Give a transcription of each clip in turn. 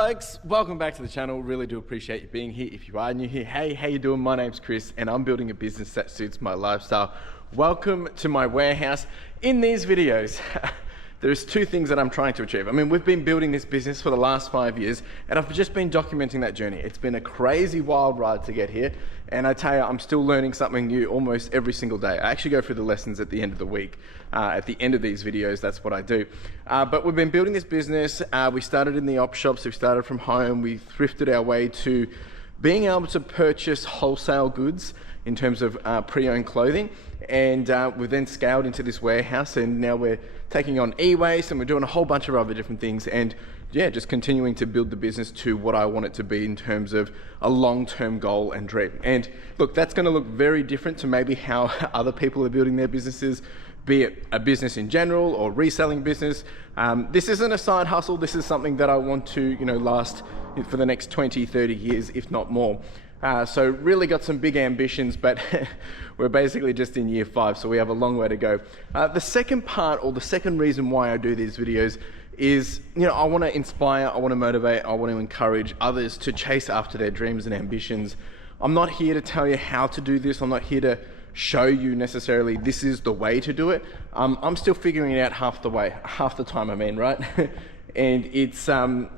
folks, welcome back to the channel. Really do appreciate you being here. If you are new here, hey, how you doing? My name's Chris and I'm building a business that suits my lifestyle. Welcome to my warehouse. In these videos, there's two things that I'm trying to achieve. I mean, we've been building this business for the last 5 years and I've just been documenting that journey. It's been a crazy wild ride to get here. And I tell you, I'm still learning something new almost every single day. I actually go through the lessons at the end of the week. At the end of these videos, that's what I do. But we've been building this business. We started in the op shops. We started from home. We thrifted our way to being able to purchase wholesale goods in terms of pre-owned clothing. And we've then scaled into this warehouse, and now we're taking on eWaste, and we're doing a whole bunch of other different things. And yeah, just continuing to build the business to what I want it to be in terms of a long-term goal and dream. And look, that's going to look very different to maybe how other people are building their businesses, be it a business in general or reselling business. This isn't a side hustle. This is something that I want to, last for the next 20, 30 years, if not more. So really got some big ambitions, but we're basically just in year 5, so we have a long way to go. The second part, or the second reason why I do these videos is, I want to inspire, I want to motivate, I want to encourage others to chase after their dreams and ambitions. I'm not here to tell you how to do this. I'm not here to show you necessarily this is the way to do it. I'm still figuring it out half the time, right? And it's a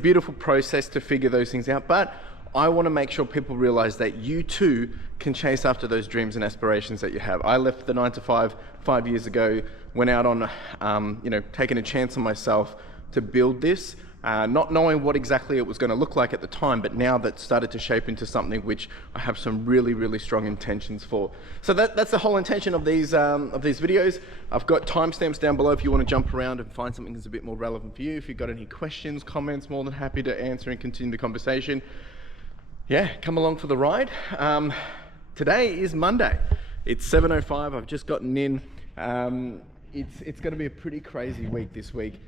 beautiful process to figure those things out, but I want to make sure people realize that you too can chase after those dreams and aspirations that you have. I left the 9 to 5 years ago, went out on, taking a chance on myself to build this, not knowing what exactly it was going to look like at the time, but now that started to shape into something which I have some really, really strong intentions for. So that's the whole intention of these videos. I've got timestamps down below if you want to jump around and find something that's a bit more relevant for you. If you've got any questions, comments, more than happy to answer and continue the conversation. Yeah, come along for the ride. Today is Monday. It's 7:05. I've just gotten in. It's going to be a pretty crazy week this week.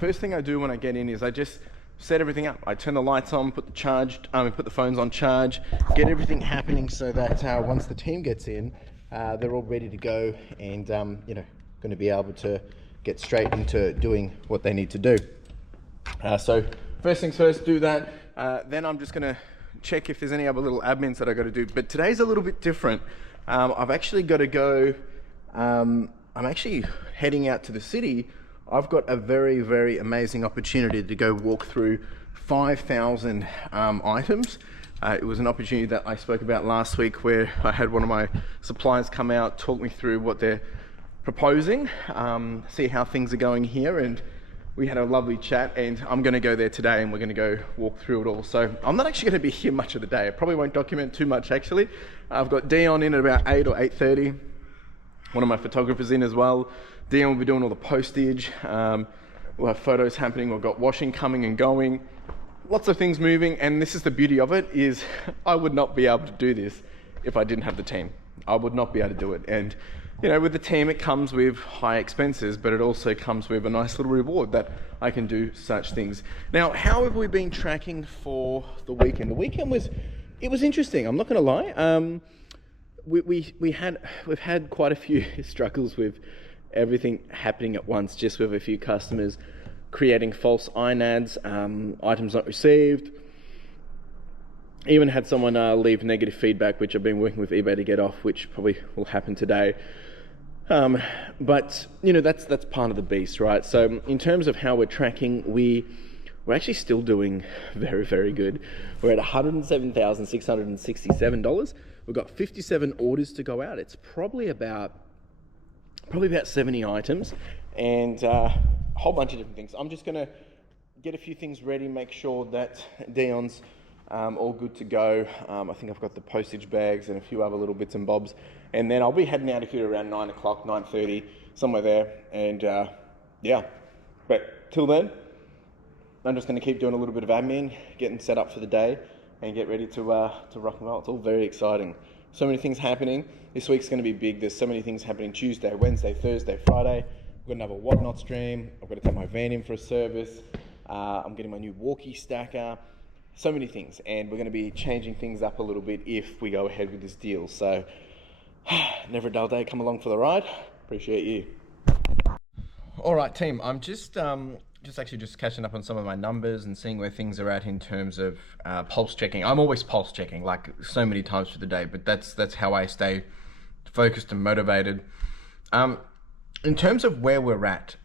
First thing I do when I get in is I just set everything up. I turn the lights on, put the phones on charge, get everything happening so that once the team gets in, they're all ready to go and going to be able to get straight into doing what they need to do. So first things first, do that. Then I'm just going to check if there's any other little admins that I got to do. But today's a little bit different. I've actually got to go. I'm actually heading out to the city. I've got a very, very amazing opportunity to go walk through 5,000 items. It was an opportunity that I spoke about last week where I had one of my suppliers come out, talk me through what they're proposing, see how things are going here, and we had a lovely chat. And I'm going to go there today and we're going to go walk through it all. So I'm not actually going to be here much of the day. I probably won't document too much actually. I've got Dion in at about 8 or 8:30. One of my photographers in as well. Dion will be doing all the postage. We'll have photos happening. We've got washing coming and going. Lots of things moving. And this is the beauty of it, is I would not be able to do this if I didn't have the team. I would not be able to do it. And with the team, it comes with high expenses, but it also comes with a nice little reward that I can do such things. Now, how have we been tracking for the weekend? The weekend was interesting. I'm not going to lie. We've had quite a few struggles with everything happening at once, just with a few customers creating false INADs, items not received. Even had someone leave negative feedback, which I've been working with eBay to get off, which probably will happen today. But that's part of the beast, right? So in terms of how we're tracking, we're actually still doing very, very good. We're at $107,667. We've got 57 orders to go out. It's probably about 70 items and a whole bunch of different things. I'm just going to get a few things ready, make sure that Dion's all good to go. I think I've got the postage bags and a few other little bits and bobs. And then I'll be heading out of here around 9 o'clock, 9:30, somewhere there. And yeah, but till then, I'm just going to keep doing a little bit of admin, getting set up for the day and get ready to rock and roll. It's all very exciting. So many things happening. This week's going to be big. There's so many things happening Tuesday, Wednesday, Thursday, Friday. I've got another whatnot stream. I've got to take my van in for a service. I'm getting my new walkie stacker. So many things, and we're going to be changing things up a little bit if we go ahead with this deal. So never a dull day. Come along for the ride. Appreciate you. All right, team. I'm just just catching up on some of my numbers and seeing where things are at in terms of pulse checking. I'm always pulse checking, like so many times for the day, but that's how I stay focused and motivated. In terms of where we're at,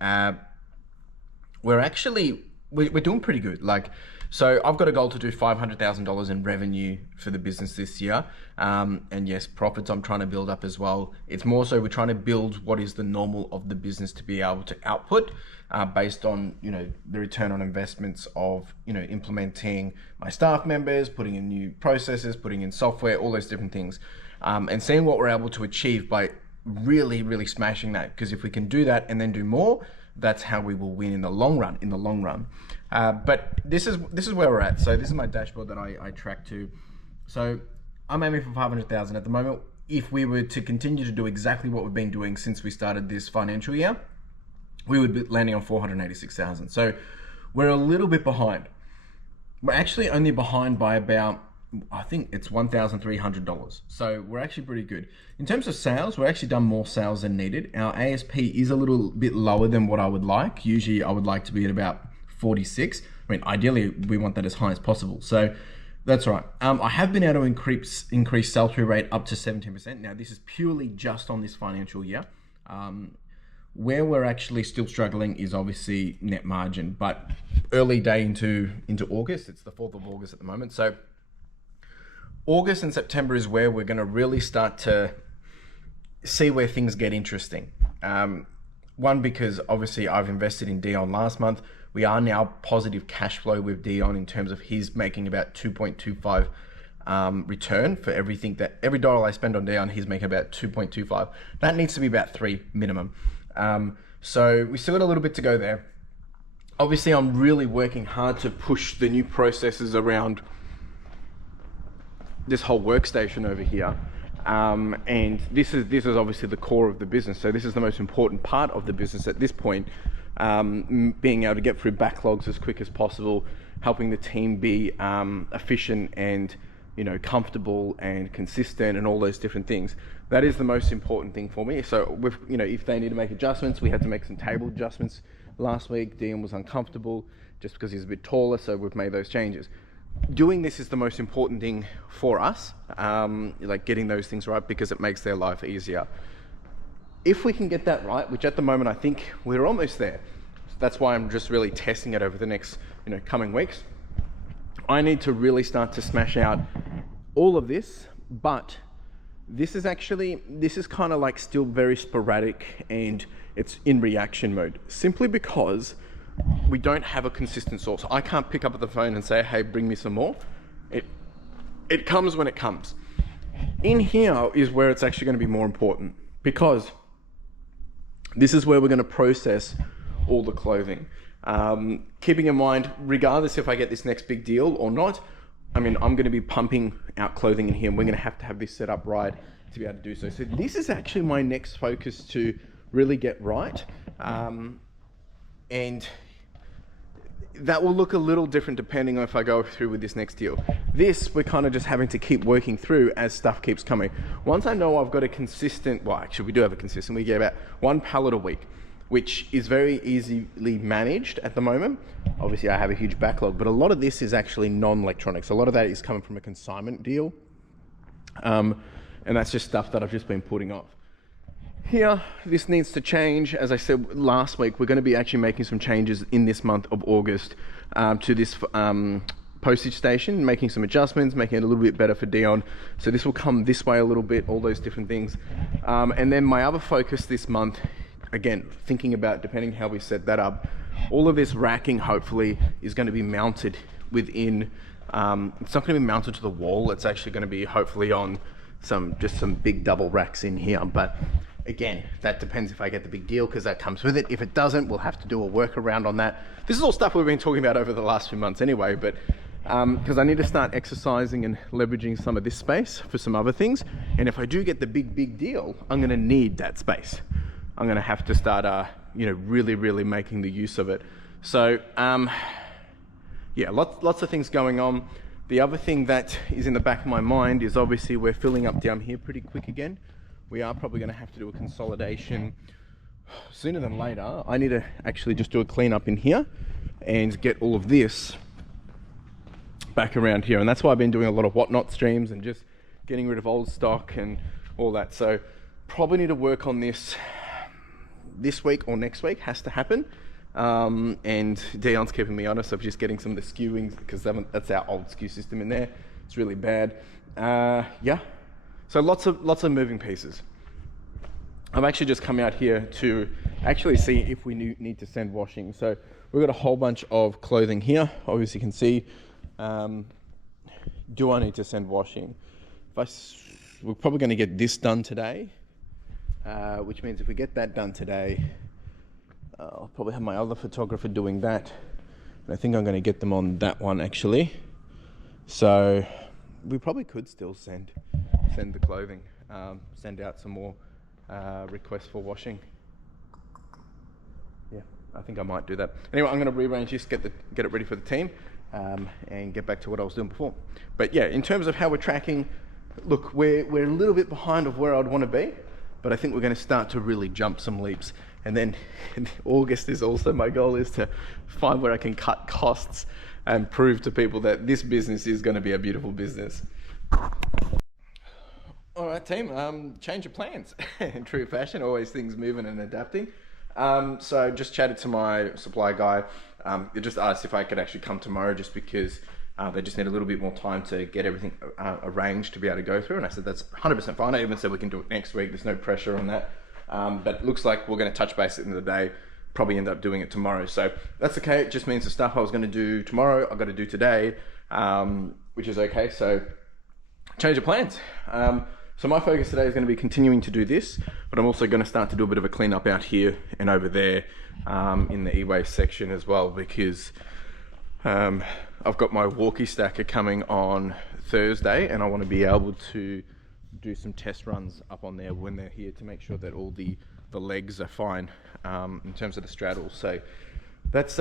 we're doing pretty good. Like, so I've got a goal to do $500,000 in revenue for the business this year. And yes, profits I'm trying to build up as well. It's more so we're trying to build what is the normal of the business to be able to output based on, the return on investments of, implementing my staff members, putting in new processes, putting in software, all those different things. And seeing what we're able to achieve by really, really smashing that. Because if we can do that and then do more, that's how we will win in the long run. But this is where we're at. So this is my dashboard that I track to. So I'm aiming for 500,000 at the moment. If we were to continue to do exactly what we've been doing since we started this financial year, we would be landing on 486,000. So we're a little bit behind. We're actually only behind by about, I think it's $1,300. So we're actually pretty good. In terms of sales, we've actually done more sales than needed. Our ASP is a little bit lower than what I would like. Usually I would like to be at about 46. I mean, ideally we want that as high as possible. So that's right. I have been able to increase sell-through rate up to 17%. Now this is purely just on this financial year. Where we're actually still struggling is obviously net margin, but early day into August. It's the 4th of August at the moment. So August and September is where we're going to really start to see where things get interesting. One, because obviously I've invested in Dion last month. We are now positive cash flow with Dion in terms of he's making about 2.25 return for every dollar I spend on Dion, he's making about 2.25. That needs to be about 3 minimum. So we still got a little bit to go there. Obviously I'm really working hard to push the new processes around this whole workstation over here. And this is obviously the core of the business. So this is the most important part of the business at this point. Being able to get through backlogs as quick as possible, helping the team be efficient and comfortable and consistent and all those different things. That is the most important thing for me. So if they need to make adjustments, we had to make some table adjustments last week. Dion was uncomfortable just because he's a bit taller, so we've made those changes. Doing this is the most important thing for us, like getting those things right, because it makes their life easier. If we can get that right, which at the moment I think we're almost there, so that's why I'm just really testing it over the next coming weeks. I need to really start to smash out all of this, but this is kind of like still very sporadic and it's in reaction mode, simply because we don't have a consistent source. I can't pick up the phone and say, hey, bring me some more. It comes when it comes. In here is where it's actually going to be more important, because this is where we're going to process all the clothing. Keeping in mind, regardless if I get this next big deal or not, I mean, I'm going to be pumping out clothing in here, and we're going to have this set up right to be able to do so. So this is actually my next focus to really get right. And that will look a little different depending on if I go through with this next deal. This, we're kind of just having to keep working through as stuff keeps coming. Once I know I've got a consistent, well, actually we do have a consistent, we get about 1 pallet a week, which is very easily managed at the moment. Obviously I have a huge backlog, but a lot of this is actually non-electronics. A lot of that is coming from a consignment deal. And that's just stuff that I've just been putting off. Here, this needs to change. As I said last week, we're going to be actually making some changes in this month of August to this postage station, making some adjustments, making it a little bit better for Dion. So this will come this way a little bit, all those different things. And then my other focus this month, again, thinking about, depending how we set that up, all of this racking hopefully is going to be mounted within, it's not going to be mounted to the wall. It's actually going to be hopefully on just some big double racks in here. But again, that depends if I get the big deal, because that comes with it. If it doesn't, we'll have to do a workaround on that. This is all stuff we've been talking about over the last few months anyway, but because I need to start exercising and leveraging some of this space for some other things. And if I do get the big deal, I'm going to need that space. I'm going to have to start, really making the use of it. So, yeah, lots of things going on. The other thing that is in the back of my mind is obviously we're filling up down here pretty quick again. We are probably going to have to do a consolidation sooner than later. I need to actually just do a clean up in here and get all of this back around here. And that's why I've been doing a lot of whatnot streams and just getting rid of old stock and all that. So probably need to work on this week or next week, has to happen. And Dion's keeping me honest of just getting some of the skewings, because that's our old skew system in there. It's really bad. Yeah, so lots of moving pieces. I've actually just come out here to actually see if we need to send washing. So we've got a whole bunch of clothing here. Obviously you can see, do I need to send washing? We're probably going to get this done today, which means if we get that done today, I'll probably have my other photographer doing that. And I think I'm going to get them on that one actually. So we probably could still send the clothing, send out some more requests for washing. Yeah, I think I might do that. Anyway, I'm going to rearrange this, get it ready for the team, and get back to what I was doing before. But yeah, in terms of how we're tracking, look, we're a little bit behind of where I'd want to be, but I think we're going to start to really jump some leaps. And then in August is also my goal, is to find where I can cut costs and prove to people that this business is going to be a beautiful business. All right, team, change of plans. In true fashion, always things moving and adapting. So just chatted to my supply guy. He just asked if I could actually come tomorrow, just because they just need a little bit more time to get everything arranged to be able to go through. And I said, that's 100% fine. I even said we can do it next week. There's no pressure on that. But it looks like we're going to touch base at the end of the day, probably end up doing it tomorrow. So that's okay. It just means the stuff I was going to do tomorrow, I've got to do today, which is okay. So change of plans. So my focus today is going to be continuing to do this, but I'm also going to start to do a bit of a cleanup out here and over there in the e-waste section as well, because I've got my walkie stacker coming on Thursday, and I want to be able to do some test runs up on there when they're here to make sure that all the legs are fine in terms of the straddles. So that's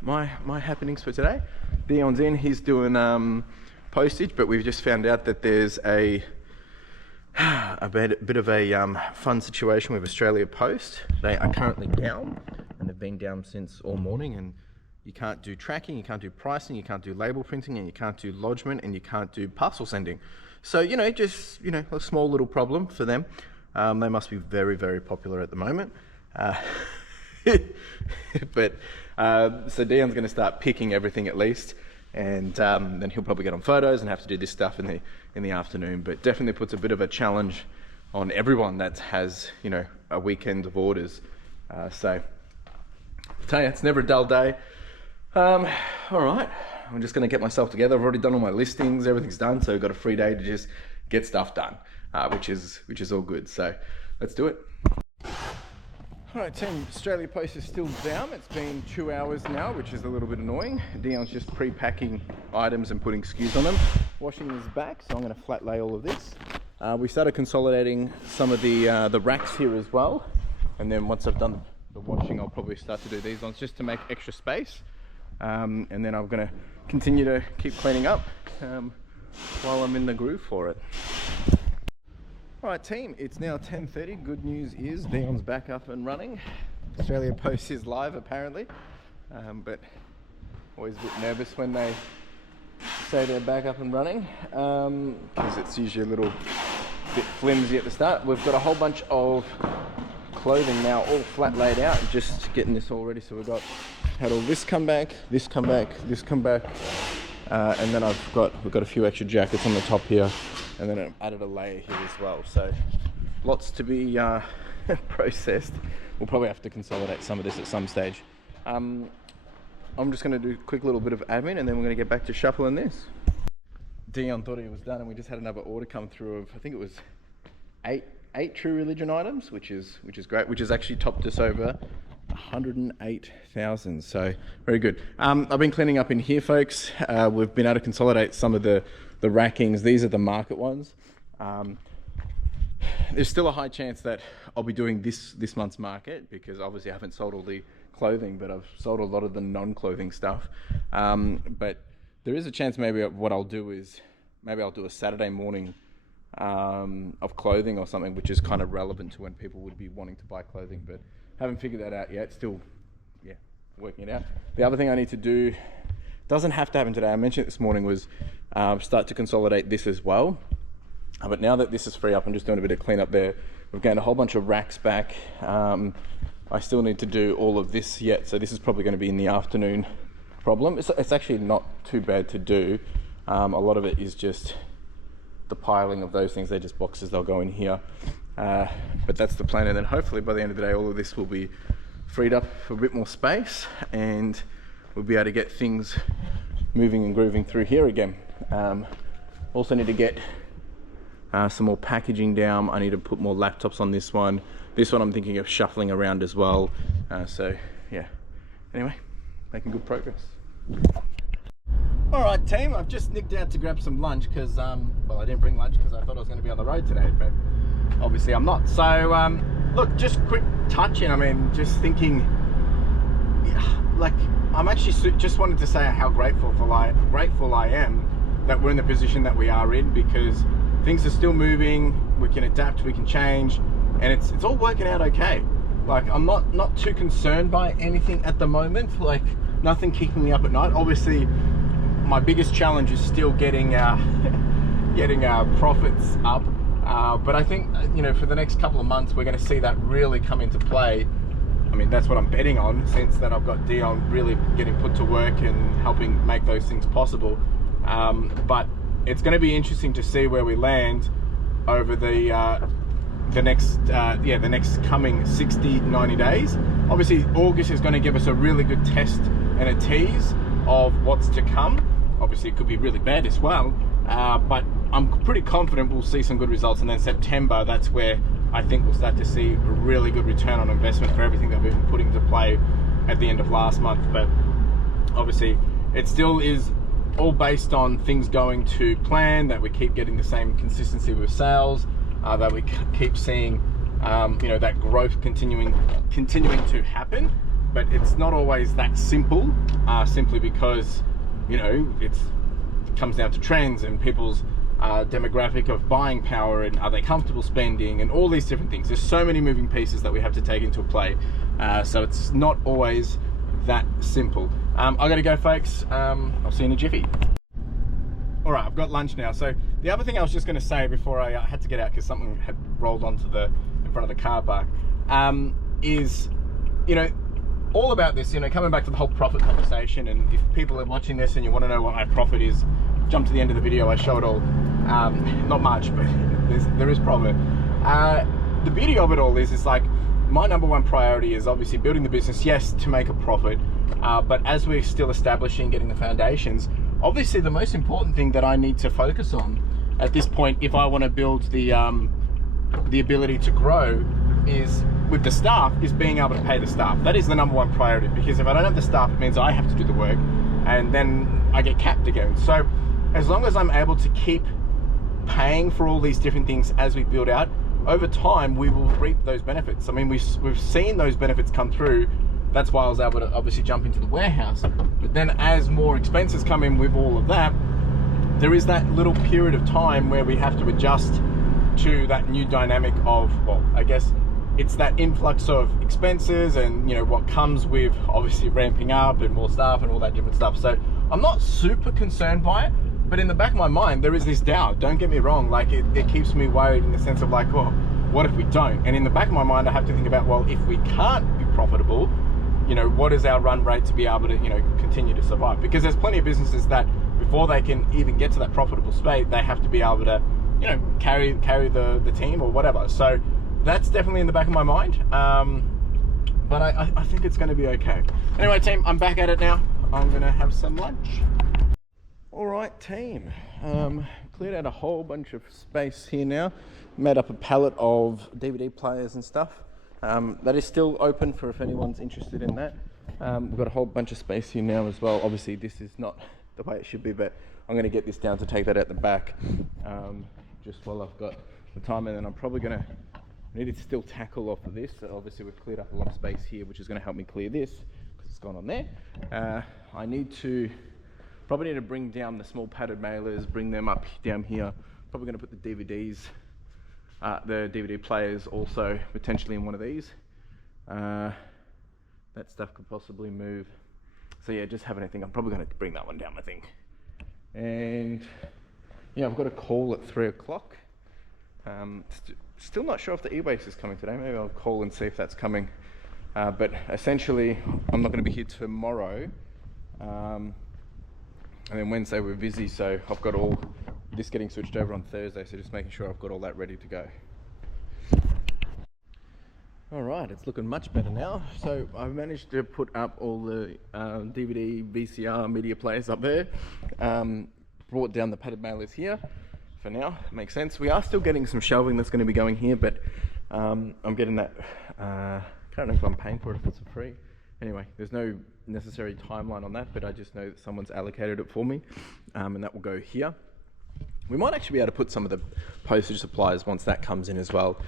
my happenings for today. Dion's in, he's doing postage, but we've just found out that there's a bit of a fun situation with Australia Post. They are currently down, and they've been down since all morning, and you can't do tracking, you can't do pricing, you can't do label printing, and you can't do lodgement, and you can't do parcel sending. So, just a small little problem for them. They must be very, very popular at the moment. But so Dion's going to start picking everything at least, and then he'll probably get on photos and have to do this stuff in the afternoon. But definitely puts a bit of a challenge on everyone that has a weekend of orders. So I tell you, it's never a dull day. All right, I'm just going to get myself together. I've already done all my listings, everything's done, so I've got a free day to just get stuff done, which is all good. So let's do it. All right, team, Australia Post is still down. It's been 2 hours now, which is a little bit annoying. Dion's just pre-packing items and putting SKUs on them. Washing is back, so I'm going to flat lay all of this. We started consolidating some of the racks here as well, and then once I've done the washing, I'll probably start to do these ones just to make extra space. And then I'm going to continue to keep cleaning up while I'm in the groove for it. Alright team, it's now 10:30. Good news is Dion's back up and running. Australia Post is live apparently, but always a bit nervous when they say they're back up and running, because it's usually a little bit flimsy at the start. We've got a whole bunch of clothing now all flat laid out, just getting this all ready. So had all this come back, this come back, this come back, and then we've got a few extra jackets on the top here, and then I've added a layer here as well. So lots to be processed. We'll probably have to consolidate some of this at some stage. I'm just going to do a quick little bit of admin, and then we're going to get back to shuffling this. Dion thought he was done, and we just had another order come through of, I think it was eight True Religion items, which is great, which has actually topped us over 108,000. So very good. I've been cleaning up in here, folks. We've been able to consolidate some of the rackings. These are the market ones. There's still a high chance that I'll be doing this month's market, because obviously I haven't sold all the clothing, but I've sold a lot of the non-clothing stuff. But there is a chance maybe what I'll do is maybe I'll do a Saturday morning of clothing or something, which is kind of relevant to when people would be wanting to buy clothing, but haven't figured that out yet. Still, yeah, working it out. The other thing I need to do, doesn't have to happen today, I mentioned it this morning, was start to consolidate this as well. But now that this is free up, I'm just doing a bit of cleanup there. We've gained a whole bunch of racks back. I still need to do all of this yet, so this is probably going to be in the afternoon problem. It's actually not too bad to do. A lot of it is just the piling of those things. They're just boxes, they'll go in here. But that's the plan, and then hopefully by the end of the day all of this will be freed up for a bit more space and we'll be able to get things moving and grooving through here again. Also need to get some more packaging down. I need to put more laptops on this one. This one I'm thinking of shuffling around as well. So yeah, anyway, making good progress. All right, team, I've just nicked out to grab some lunch because, well, I didn't bring lunch because I thought I was going to be on the road today, but obviously I'm not. So, look, just quick touch in. I mean, just thinking, like, I'm actually just wanted to say how grateful I am that we're in the position that we are in, because things are still moving. We can adapt, we can change, and it's all working out okay. Like, I'm not too concerned by anything at the moment. Like, nothing keeping me up at night. Obviously, my biggest challenge is still getting profits up, but I think, you know, for the next couple of months we're going to see that really come into play. I mean, that's what I'm betting on, since that I've got Dion really getting put to work and helping make those things possible. But it's going to be interesting to see where we land over the next coming 60-90 days. Obviously August is going to give us a really good test and a tease of what's to come. Obviously it could be really bad as well, but I'm pretty confident we'll see some good results. And then September, that's where I think we'll start to see a really good return on investment for everything that we've been putting into play at the end of last month. But obviously it still is all based on things going to plan, that we keep getting the same consistency with sales, that we keep seeing you know, that growth continuing to happen. But it's not always that simple, simply because, you know, it comes down to trends and people's demographic of buying power, and are they comfortable spending, and all these different things. There's so many moving pieces that we have to take into play, so it's not always that simple. I gotta go, folks. I'll see you in a jiffy. All right, I've got lunch now. So the other thing I was just going to say before I had to get out because something had rolled onto in front of the car park, is, you know, all about this, you know, coming back to the whole profit conversation. And if people are watching this and you want to know what my profit is, jump to the end of the video. I show it all. Not much, but there is profit. The beauty of it all is like, my number one priority is obviously building the business, yes, to make a profit, but as we're still establishing, getting the foundations, obviously the most important thing that I need to focus on at this point, if I want to build the ability to grow, is with the staff, is being able to pay the staff. That is the number one priority, because if I don't have the staff, it means I have to do the work, and then I get capped again. So as long as I'm able to keep paying for all these different things as we build out, over time we will reap those benefits. I mean, we've seen those benefits come through. That's why I was able to obviously jump into the warehouse. But then as more expenses come in with all of that, there is that little period of time where we have to adjust to that new dynamic of, well, I guess it's that influx of expenses and, you know, what comes with obviously ramping up and more staff and all that different stuff. So I'm not super concerned by it, but in the back of my mind, there is this doubt. Don't get me wrong. Like, it keeps me worried in the sense of like, oh, what if we don't? And in the back of my mind, I have to think about, well, if we can't be profitable, you know, what is our run rate to be able to, you know, continue to survive? Because there's plenty of businesses that before they can even get to that profitable state, they have to be able to, you know, carry the team or whatever. So that's definitely in the back of my mind. But I think it's going to be okay. Anyway, team, I'm back at it now. I'm going to have some lunch. All right, team. Cleared out a whole bunch of space here now. Made up a pallet of DVD players and stuff. That is still open for if anyone's interested in that. We've got a whole bunch of space here now as well. Obviously, this is not the way it should be, but I'm going to get this down to take that out the back, just while I've got the time. And then I'm probably going to need to still tackle off of this. So obviously, we've cleared up a lot of space here, which is going to help me clear this because it's gone on there. I probably need to bring down the small padded mailers, bring them up down here. Probably going to put the DVDs, the DVD players also potentially in one of these. Then that stuff could possibly move. So yeah, just having a think. I'm probably going to bring that one down, I think. And yeah, I've got a call at 3 o'clock. Still not sure if the ewaste is coming today. Maybe I'll call and see if that's coming. But essentially, I'm not going to be here tomorrow. And then Wednesday we're busy, so I've got all this getting switched over on Thursday. So just making sure I've got all that ready to go. All right, it's looking much better now. So I've managed to put up all the DVD, VCR, media players up there. Brought down the padded mailers here for now. Makes sense. We are still getting some shelving that's going to be going here, but I'm getting that. I don't know if I'm paying for it, if it's for free. Anyway, there's no necessary timeline on that, but I just know that someone's allocated it for me, and that will go here. We might actually be able to put some of the postage supplies once that comes in as well.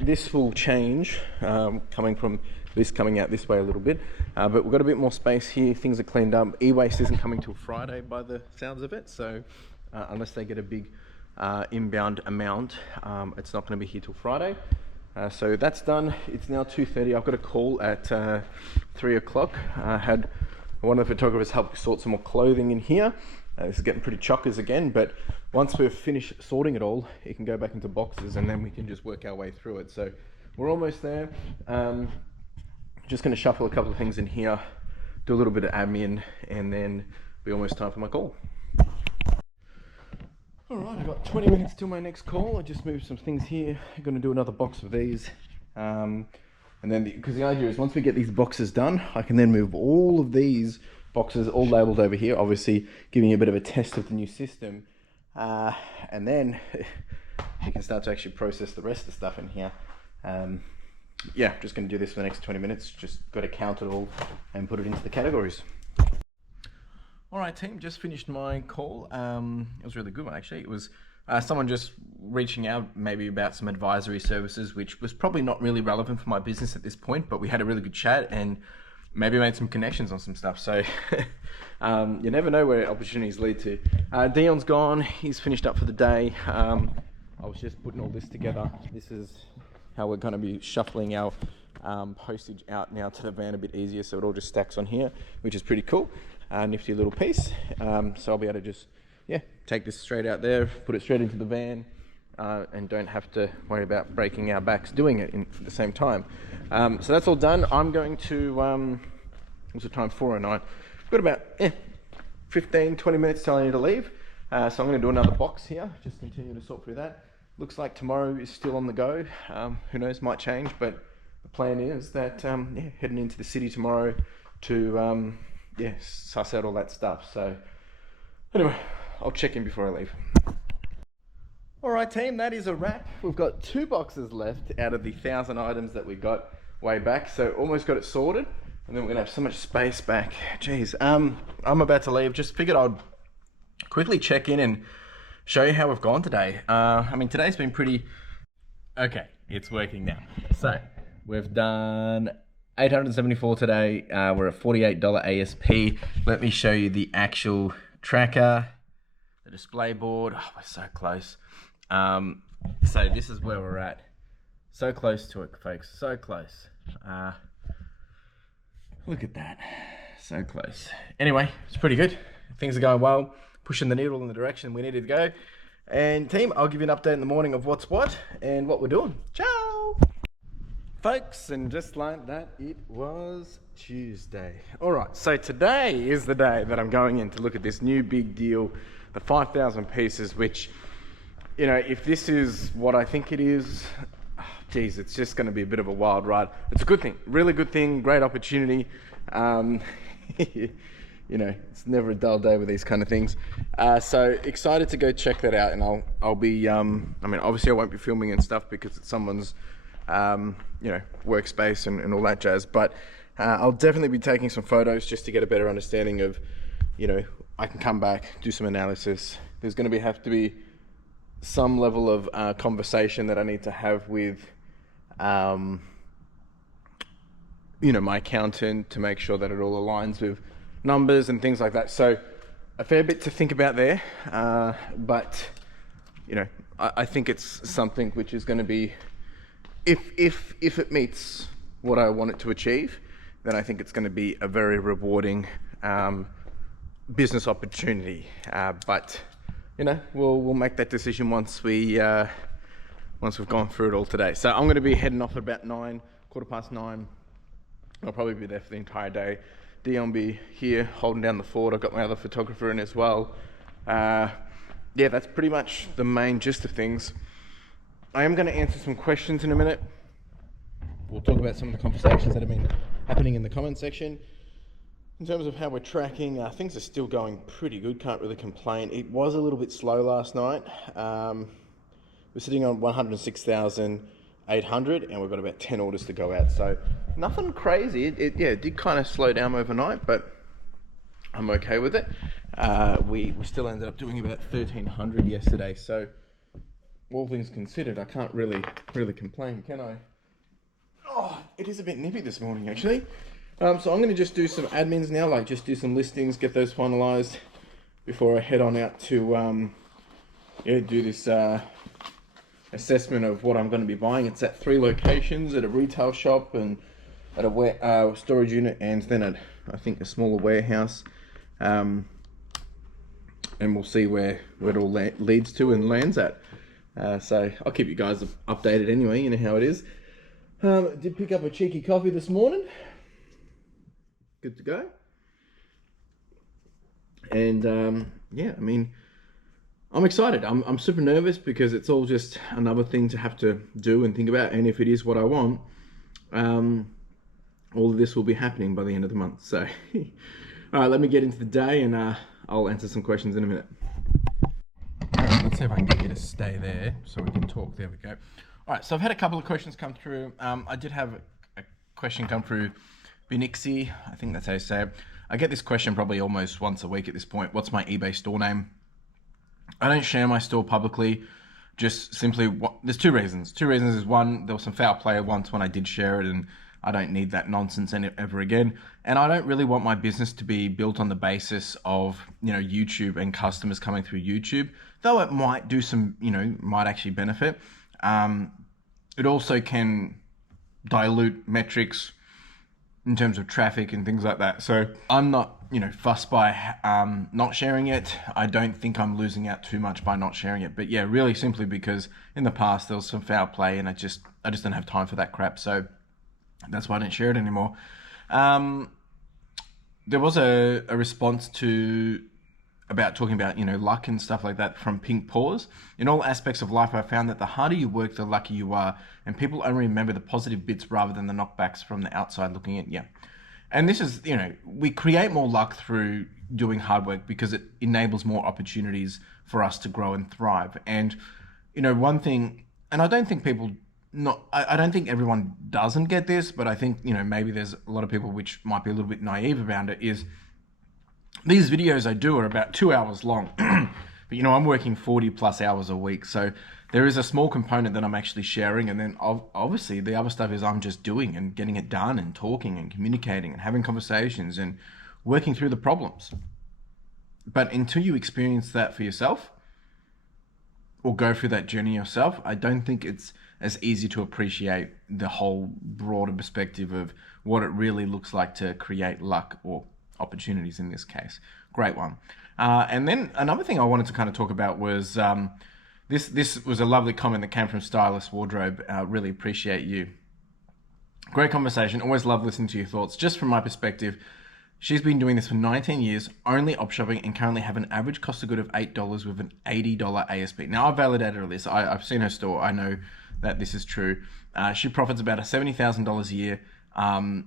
This will change, coming from this coming out this way a little bit, but we've got a bit more space here. Things are cleaned up. E-waste isn't coming till Friday by the sounds of it, so unless they get a big inbound amount, it's not going to be here till Friday. So that's done. It's now 2:30. I've got a call at 3 o'clock. I had one of the photographers help sort some more clothing in here. This is getting pretty chockers again, but once we've finished sorting it all, it can go back into boxes and then we can just work our way through it. So we're almost there. Just going to shuffle a couple of things in here, do a little bit of admin, and then be almost time for my call. All right, I've got 20 minutes till my next call. I just moved some things here. I'm going to do another box of these. And then, because the idea is once we get these boxes done, I can then move all of these boxes all labeled over here, obviously giving you a bit of a test of the new system. And then you can start to actually process the rest of the stuff in here. Yeah, just going to do this for the next 20 minutes. Just got to count it all and put it into the categories. All right, team, just finished my call. It was a really good one, actually. It was someone just reaching out maybe about some advisory services, which was probably not really relevant for my business at this point, but we had a really good chat and maybe made some connections on some stuff. So you never know where opportunities lead to. Dion's gone. He's finished up for the day. I was just putting all this together. This is how we're going to be shuffling our postage out now to the van a bit easier, so it all just stacks on here, which is pretty cool. Nifty little piece. So I'll be able to just, yeah, take this straight out there, put it straight into the van, and don't have to worry about breaking our backs doing it at the same time. So that's all done. I'm going to, what's the time? 4:09. Got about 15, 20 minutes till I need to leave. So I'm going to do another box here, just continue to sort through that. Looks like tomorrow is still on the go. Who knows, might change, but the plan is that, yeah, heading into the city tomorrow to, yeah, suss out all that stuff. So anyway, I'll check in before I leave. All right, team, that is a wrap. We've got 2 boxes left out of the 1,000 items that we got way back. So almost got it sorted, and then we're gonna have so much space back. Jeez, I'm about to leave. Just figured I'd quickly check in and show you how we've gone today. I mean, today's been pretty, okay, it's working now. So we've done 874 today. We're at $48 ASP. Let me show you the actual tracker, the display board. Oh, we're so close. So this is where we're at. So close to it, folks. So close. Look at that. So close. Anyway, it's pretty good. Things are going well. Pushing the needle in the direction we needed to go. And team, I'll give you an update in the morning of what's what and what we're doing. Ciao! Folks, and just like that, it was Tuesday. All right, so today is the day that I'm going in to look at this new big deal, the 5,000 pieces, which, you know, if this is what I think it is, geez, it's just going to be a bit of a wild ride. It's a good thing, really good thing, great opportunity. You know, it's never a dull day with these kind of things. So excited to go check that out, and I'll be, I mean, obviously I won't be filming and stuff because it's someone's, you know, workspace and all that jazz, but I'll definitely be taking some photos just to get a better understanding of, you know, I can come back, do some analysis. There's going to have to be some level of conversation that I need to have with, you know, my accountant to make sure that it all aligns with numbers and things like that. So a fair bit to think about there, but you know, I think it's something which is going to be, if it meets what I want it to achieve, then I think it's going to be a very rewarding business opportunity. But you know, we'll make that decision once we've gone through it all today. So I'm going to be heading off at about 9, 9:15. I'll probably be there for the entire day. Dion be here holding down the fort. I've got my other photographer in as well. Yeah, that's pretty much the main gist of things. I am going to answer some questions in a minute. We'll talk about some of the conversations that have been happening in the comment section. In terms of how we're tracking, things are still going pretty good. Can't really complain. It was a little bit slow last night. We're sitting on 106,800 and we've got about 10 orders to go out. So nothing crazy. It did kind of slow down overnight, but I'm okay with it. We still ended up doing about 1,300 yesterday. So all things considered, I can't really complain, can I? Oh, it is a bit nippy this morning, actually. So I'm going to just do some admins now, like just do some listings, get those finalized before I head on out to do this assessment of what I'm going to be buying. It's at 3 locations, at a retail shop and at a storage unit, and then at, I think, a smaller warehouse. And we'll see where it all leads to and lands at. So I'll keep you guys updated anyway, you know how it is. Did pick up a cheeky coffee this morning. Good to go. And yeah, I mean, I'm excited. I'm super nervous because it's all just another thing to have to do and think about. And if it is what I want, all of this will be happening by the end of the month. So, all right, let me get into the day and I'll answer some questions in a minute. All right, let's see if I can get you to stay there so we can talk. There we go. All right, so I've had a couple of questions come through. I did have a question come through. Benixi, I think that's how you say it. I get this question probably almost once a week at this point. What's my eBay store name? I don't share my store publicly, just simply, there's 2 reasons. 2 reasons is, one, there was some foul play once when I did share it, and I don't need that nonsense ever again. And I don't really want my business to be built on the basis of, you know, YouTube and customers coming through YouTube, though it might do some, you know, might actually benefit. It also can dilute metrics in terms of traffic and things like that. So I'm not, you know, fussed by not sharing it. I don't think I'm losing out too much by not sharing it. But yeah, really simply because in the past there was some foul play and I just don't have time for that crap. So that's why I didn't share it anymore. There was a response about talking about, you know, luck and stuff like that from Pink Paws. In all aspects of life, I found that the harder you work, the luckier you are, and people only remember the positive bits rather than the knockbacks from the outside looking in. Yeah. And this is, you know, we create more luck through doing hard work because it enables more opportunities for us to grow and thrive. And, you know, one thing, and I don't think I don't think everyone doesn't get this, but I think, you know, maybe there's a lot of people which might be a little bit naive about it, is these videos I do are about 2 hours long, but you know, I'm working 40 plus hours a week. So there is a small component that I'm actually sharing. And then obviously the other stuff is I'm just doing and getting it done and talking and communicating and having conversations and working through the problems. But until you experience that for yourself or go through that journey yourself, I don't think it's as easy to appreciate the whole broader perspective of what it really looks like to create luck or opportunities in this case. Great one. And then another thing I wanted to kind of talk about was this was a lovely comment that came from Stylist Wardrobe. Really appreciate you. Great conversation. Always love listening to your thoughts. Just from my perspective, she's been doing this for 19 years, only op shopping, and currently have an average cost of good of $8 with an $80 ASP. Now, I've validated all this. I've seen her store. I know that this is true. She profits about $70,000 a year and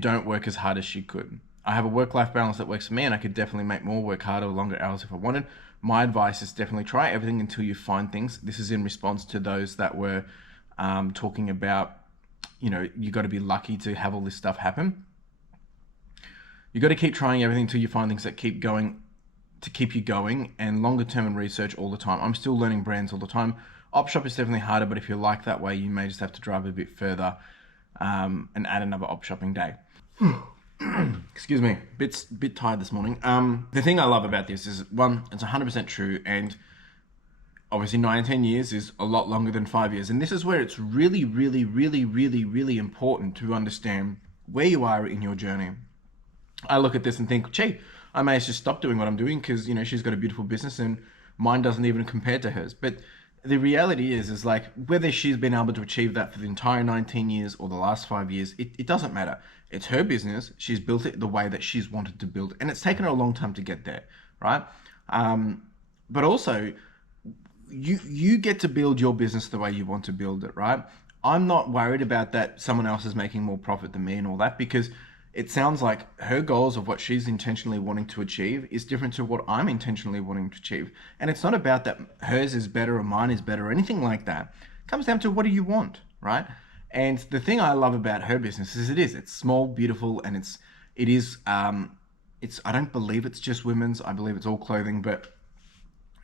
don't work as hard as she could. I have a work-life balance that works for me, and I could definitely make more, work harder, longer hours if I wanted. My advice is definitely try everything until you find things. This is in response to those that were talking about, you know, you got to be lucky to have all this stuff happen. You got to keep trying everything until you find things that keep you going, and longer term and research all the time. I'm still learning brands all the time. Op shop is definitely harder, but if you like that way, you may just have to drive a bit further and add another op shopping day. Excuse me, bit tired this morning. The thing I love about this is, one, it's 100% true, and obviously 19 years is a lot longer than 5 years. And this is where it's really, really, really, really, really important to understand where you are in your journey. I look at this and think, gee, I may just stop doing what I'm doing because, you know, she's got a beautiful business and mine doesn't even compare to hers. But the reality is like whether she's been able to achieve that for the entire 19 years or the last 5 years, it doesn't matter. It's her business. She's built it the way that she's wanted to build it. And it's taken her a long time to get there, right? But also, you get to build your business the way you want to build it, right? I'm not worried about that someone else is making more profit than me and all that, because it sounds like her goals of what she's intentionally wanting to achieve is different to what I'm intentionally wanting to achieve. And it's not about that hers is better or mine is better or anything like that. It comes down to what do you want, right? And the thing I love about her business is it's small, beautiful, and I don't believe it's just women's. I believe it's all clothing, but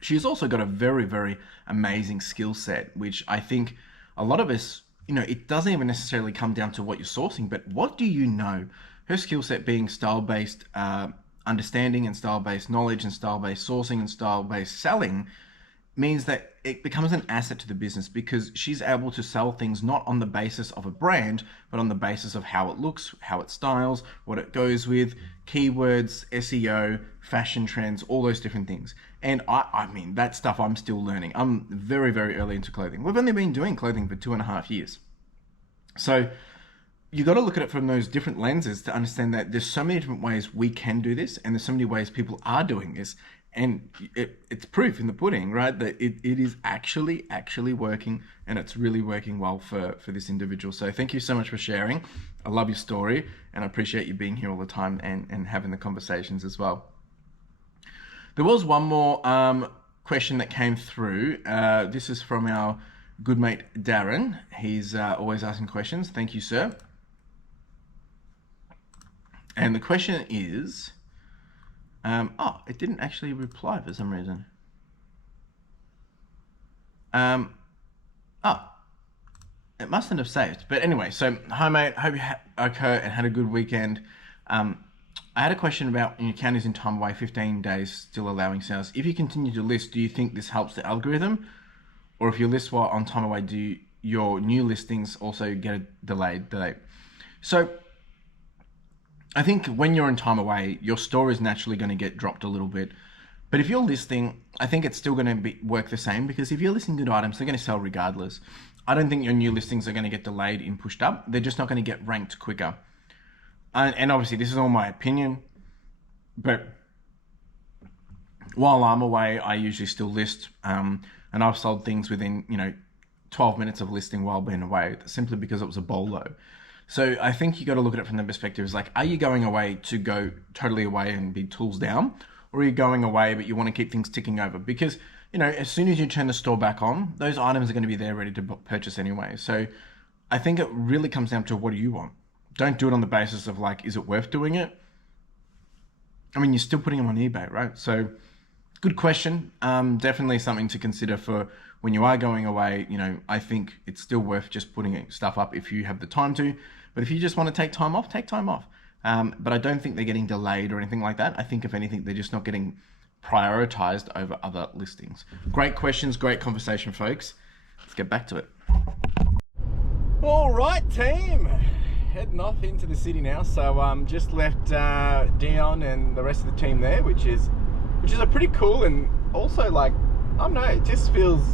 she's also got a very, very amazing skill set, which I think a lot of us, you know, it doesn't even necessarily come down to what you're sourcing, but what do you know? Her skill set being style-based understanding and style-based knowledge and style-based sourcing and style-based selling means that it becomes an asset to the business, because she's able to sell things not on the basis of a brand, but on the basis of how it looks, how it styles, what it goes with, keywords, SEO, fashion trends, all those different things. And I mean, that stuff I'm still learning. I'm very, very early into clothing. We've only been doing clothing for 2.5 years. So you got to look at it from those different lenses to understand that there's so many different ways we can do this, and there's so many ways people are doing this. And it's proof in the pudding, right? That it is actually working, and it's really working well for this individual. So thank you so much for sharing. I love your story, and I appreciate you being here all the time and having the conversations as well. There was one more question that came through. This is from our good mate, Darren. He's always asking questions. Thank you, sir. And the question is, it didn't actually reply for some reason. It mustn't have saved. But anyway, so hi mate, hope you okay and had a good weekend. I had a question about your counties in time away, 15 days still allowing sales. If you continue to list, do you think this helps the algorithm? Or if you list while on time away, do your new listings also get delayed? So I think when you're in time away, your store is naturally going to get dropped a little bit. But if you're listing, I think it's still going to work the same, because if you're listing good items, they're going to sell regardless. I don't think your new listings are going to get delayed and pushed up. They're just not going to get ranked quicker. And obviously, this is all my opinion. But while I'm away, I usually still list. And I've sold things within, 12 minutes of listing while being away, simply because it was a bolo. So I think you got to look at it from the perspective is like, are you going away to go totally away and be tools down? Or are you going away, but you want to keep things ticking over? Because, as soon as you turn the store back on, those items are going to be there ready to purchase anyway. So I think it really comes down to what do you want? Don't do it on the basis of like, is it worth doing it? I mean, you're still putting them on eBay, right? So good question. Definitely something to consider for when you are going away. I think it's still worth just putting stuff up if you have the time to. But if you just want to take time off, take time off. But I don't think they're getting delayed or anything like that. I think if anything, they're just not getting prioritized over other listings. Great questions, great conversation, folks. Let's get back to it. All right, team. Heading off into the city now. So just left Dion and the rest of the team there, which is a pretty cool, and also like, I don't know, it just feels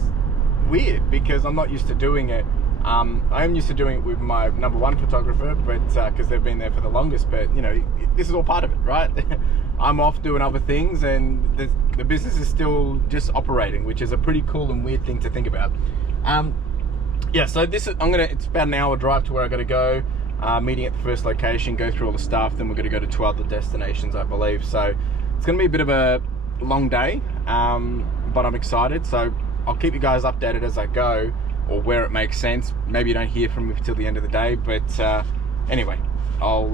weird because I'm not used to doing it. I am used to doing it with my number one photographer, but because they've been there for the longest, but this is all part of it, right? I'm off doing other things, and the business is still just operating, which is a pretty cool and weird thing to think about. So it's about an hour drive to where I got to go, meeting at the first location, go through all the stuff, then we're going to go to 2 other destinations, I believe. So it's going to be a bit of a long day, but I'm excited. So I'll keep you guys updated as I go, or where it makes sense. Maybe you don't hear from me till the end of the day, but anyway, I'll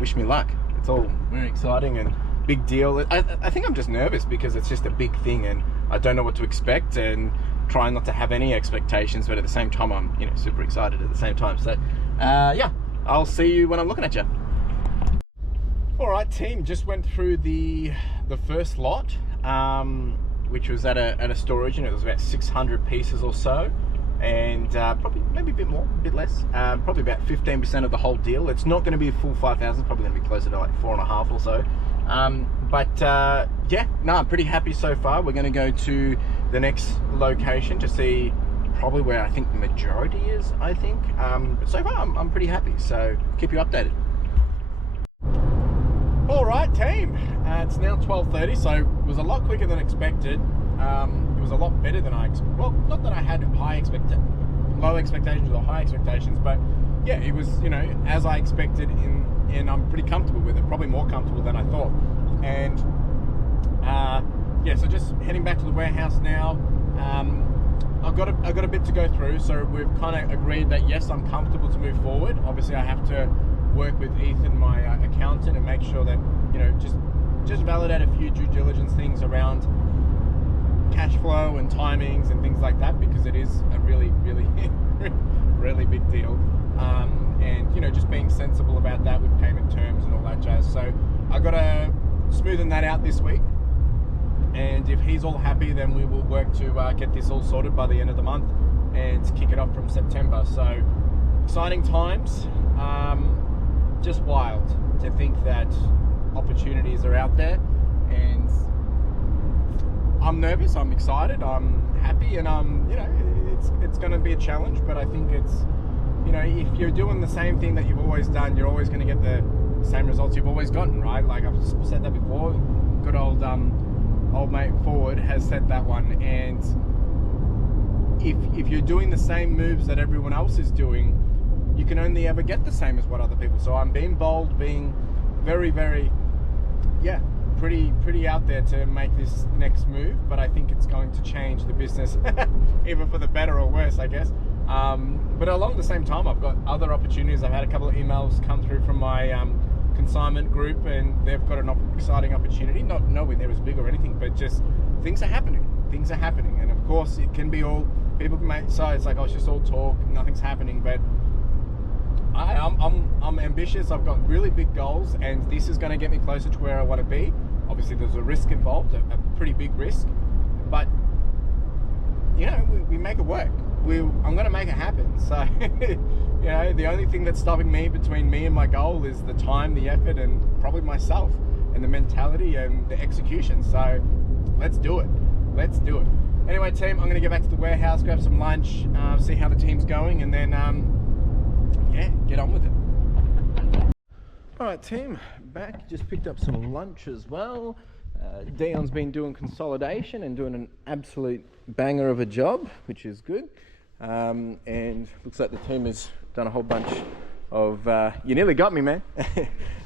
wish me luck. It's all very exciting and big deal. I think I'm just nervous because it's just a big thing and I don't know what to expect, and trying not to have any expectations, but at the same time I'm super excited at the same time. So I'll see you when I'm looking at you. All right, team, just went through the first lot. which was at a storage, and it was about 600 pieces or so, and probably maybe a bit more, a bit less, probably about 15% of the whole deal. It's not going to be a full 5,000, probably going to be closer to like 4.5 or so. Yeah, no, I'm pretty happy so far. We're going to go to the next location to see probably where I think the majority is, I think. But so far, I'm pretty happy, so keep you updated. All right, team, it's now 12:30, so it was a lot quicker than expected. It was a lot better than I expected. Well, not that I had low expectations or high expectations, but yeah, it was, you know, as I expected, and I'm pretty comfortable with it, probably more comfortable than I thought. And yeah, so just heading back to the warehouse now. I've got a bit to go through, so we've kind of agreed that yes, I'm comfortable to move forward. Obviously, I have to work with Ethan, my accountant, and make sure that, you know, just validate a few due diligence things around cash flow and timings and things like that, because it is a really really big deal. And you know, just being sensible about that with payment terms and all that jazz. So I got to smoothen that out this week, and if he's all happy, then we will work to get this all sorted by the end of the month and kick it off from September. So exciting times. Just wild to think that opportunities are out there, and I'm nervous, I'm excited, I'm happy, and you know, it's going to be a challenge, but I think it's, you know, if you're doing the same thing that you've always done, you're always going to get the same results you've always gotten, right? Like I've said that before. Good old mate Forward has said that one. And if you're doing the same moves that everyone else is doing, you can only ever get the same as what other people. So I'm being bold, being very, yeah, pretty out there to make this next move, but I think it's going to change the business either for the better or worse, I guess. But along the same time, I've got other opportunities. I've had a couple of emails come through from my consignment group, and they've got an exciting opportunity, not nowhere near as big or anything, but just things are happening, and of course it can be all, people can make, so it's like, oh, it's just all talk, nothing's happening, but I'm ambitious. I've got really big goals, and this is going to get me closer to where I want to be. Obviously there's a risk involved, a pretty big risk, but you know, we make it work. I'm going to make it happen. So you know, the only thing that's stopping me between me and my goal is the time, the effort, and probably myself, and the mentality and the execution. So let's do it. Anyway, team, I'm going to get back to the warehouse, grab some lunch, see how the team's going, and then yeah, get on with it. All right, team, back. Just picked up some lunch as well. Dion's been doing consolidation and doing an absolute banger of a job, which is good. And looks like the team has done a whole bunch of, you nearly got me, man.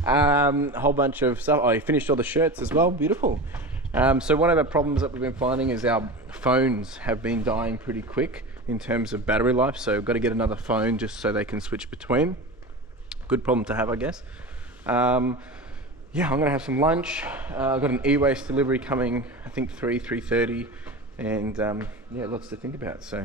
A whole bunch of stuff. Oh, you finished all the shirts as well. Beautiful. So one of the problems that we've been finding is our phones have been dying pretty quick in terms of battery life. So we've got to get another phone just so they can switch between. Good problem to have, I guess. Yeah, I'm gonna have some lunch. I've got an e-waste delivery coming, I think 3:30, and yeah, lots to think about. So,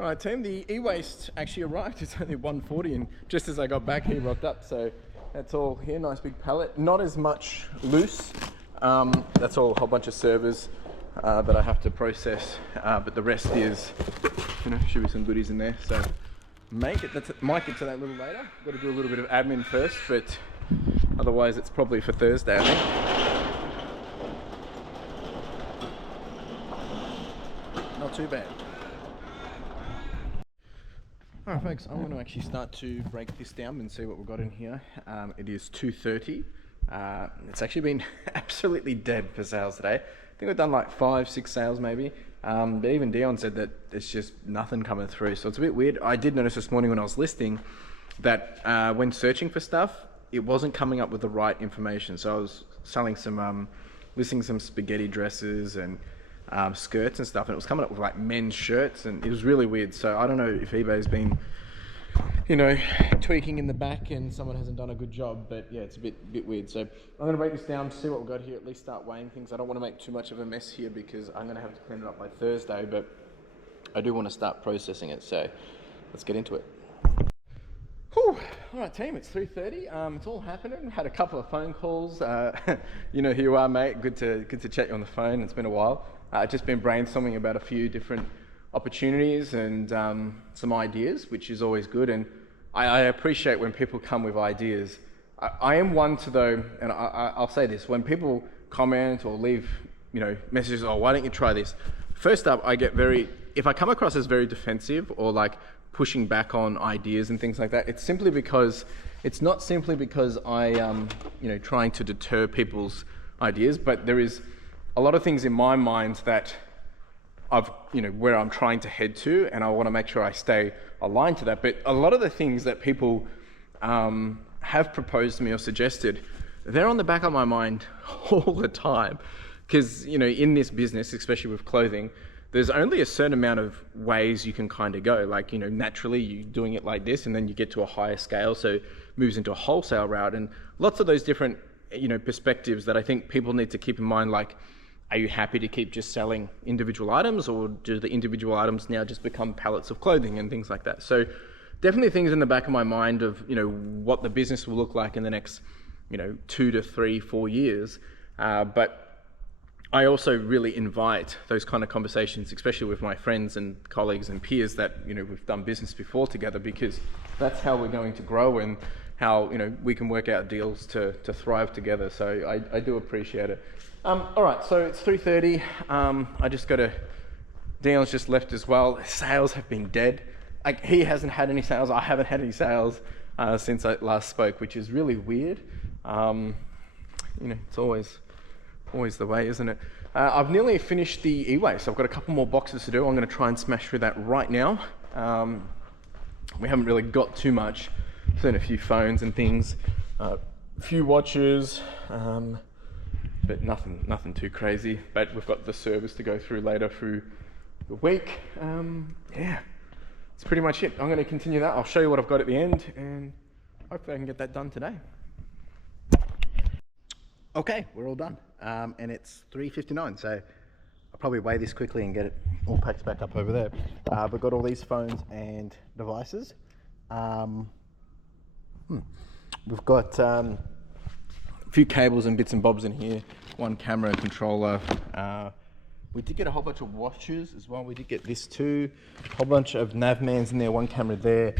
all right, team, the e-waste actually arrived. It's only 1:40, and just as I got back, he rocked up. So that's all here. Nice big pallet. Not as much loose. That's all a whole bunch of servers that I have to process, but the rest is, you know, should be some goodies in there. So might get to that a little later. Got to do a little bit of admin first, but otherwise it's probably for Thursday, I think. Not too bad. Alright folks, I'm going to actually start to break this down and see what we've got in here. It is 2:30. It's actually been absolutely dead for sales today. I think we've done like 5-6 sales maybe. But even Dion said that there's just nothing coming through. So it's a bit weird. I did notice this morning when I was listing that when searching for stuff, it wasn't coming up with the right information. So I was selling some, listing some spaghetti dresses and skirts and stuff, and it was coming up with like men's shirts, and it was really weird. So I don't know if eBay's been, you know, tweaking in the back and someone hasn't done a good job, but yeah, it's a bit weird. So I'm going to break this down, see what we've got here, at least start weighing things. I don't want to make too much of a mess here because I'm going to have to clean it up by Thursday, but I do want to start processing it. So let's get into it. Whew. All right, team, it's 3:30. It's all happening. Had a couple of phone calls. You know who you are, mate. Good to chat you on the phone. It's been a while. Just been brainstorming about a few different opportunities and some ideas, which is always good. And I appreciate when people come with ideas. I am one to though, and I'll say this: when people comment or leave, messages, oh, why don't you try this? First up, I get if I come across as very defensive or like pushing back on ideas and things like that, it's not simply because I am, trying to deter people's ideas, but there is a lot of things in my mind that where I'm trying to head to, and I want to make sure I stay aligned to that. But a lot of the things that people have proposed to me or suggested, they're on the back of my mind all the time. Because, in this business, especially with clothing, there's only a certain amount of ways you can kind of go. Like, naturally you're doing it like this, and then you get to a higher scale, so it moves into a wholesale route, and lots of those different, perspectives that I think people need to keep in mind. Like, are you happy to keep just selling individual items, or do the individual items now just become pallets of clothing and things like that? So definitely things in the back of my mind of, what the business will look like in the next, 2 to 3, 4 years. But I also really invite those kind of conversations, especially with my friends and colleagues and peers that, we've done business before together, because that's how we're going to grow and how, we can work out deals to thrive together. So I do appreciate it. All right, so it's 3:30. I just got to, Dions just left as well. Sales have been dead. Like, he hasn't had any sales. I haven't had any sales since I last spoke, which is really weird. It's always the way, isn't it? I've nearly finished the e-waste. I've got a couple more boxes to do. I'm going to try and smash through that right now. We haven't really got too much. Seen a few phones and things, a few watches, but nothing too crazy. But we've got the service to go through later through the week. Yeah, that's pretty much it. I'm going to continue that. I'll show you what I've got at the end, and hopefully I can get that done today. Okay, we're all done, and it's 3:59, so I'll probably weigh this quickly and get it all packed back up over there. We've got all these phones and devices. We've got a few cables and bits and bobs in here, one camera, controller. We did get a whole bunch of watches as well. We did get this too, a whole bunch of Navmans in there, one camera there.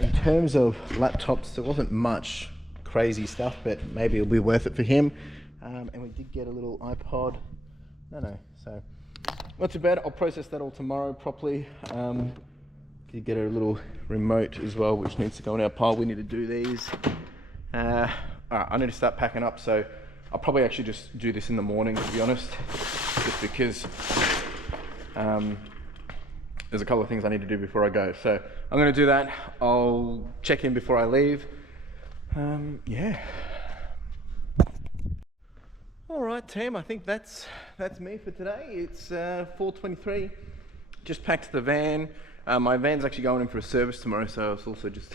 In terms of laptops, there wasn't much crazy stuff, but maybe it'll be worth it for him. And we did get a little iPod. So not too bad. I'll process that all tomorrow properly. Did get a little remote as well, which needs to go in our pile. We need to do these. All right, I need to start packing up, so I'll probably actually just do this in the morning, to be honest, just because there's a couple of things I need to do before I go. So I'm going to do that. I'll check in before I leave. Yeah. All right, team, I think that's me for today. It's 4:23. Just packed the van. My van's actually going in for a service tomorrow, so I was also just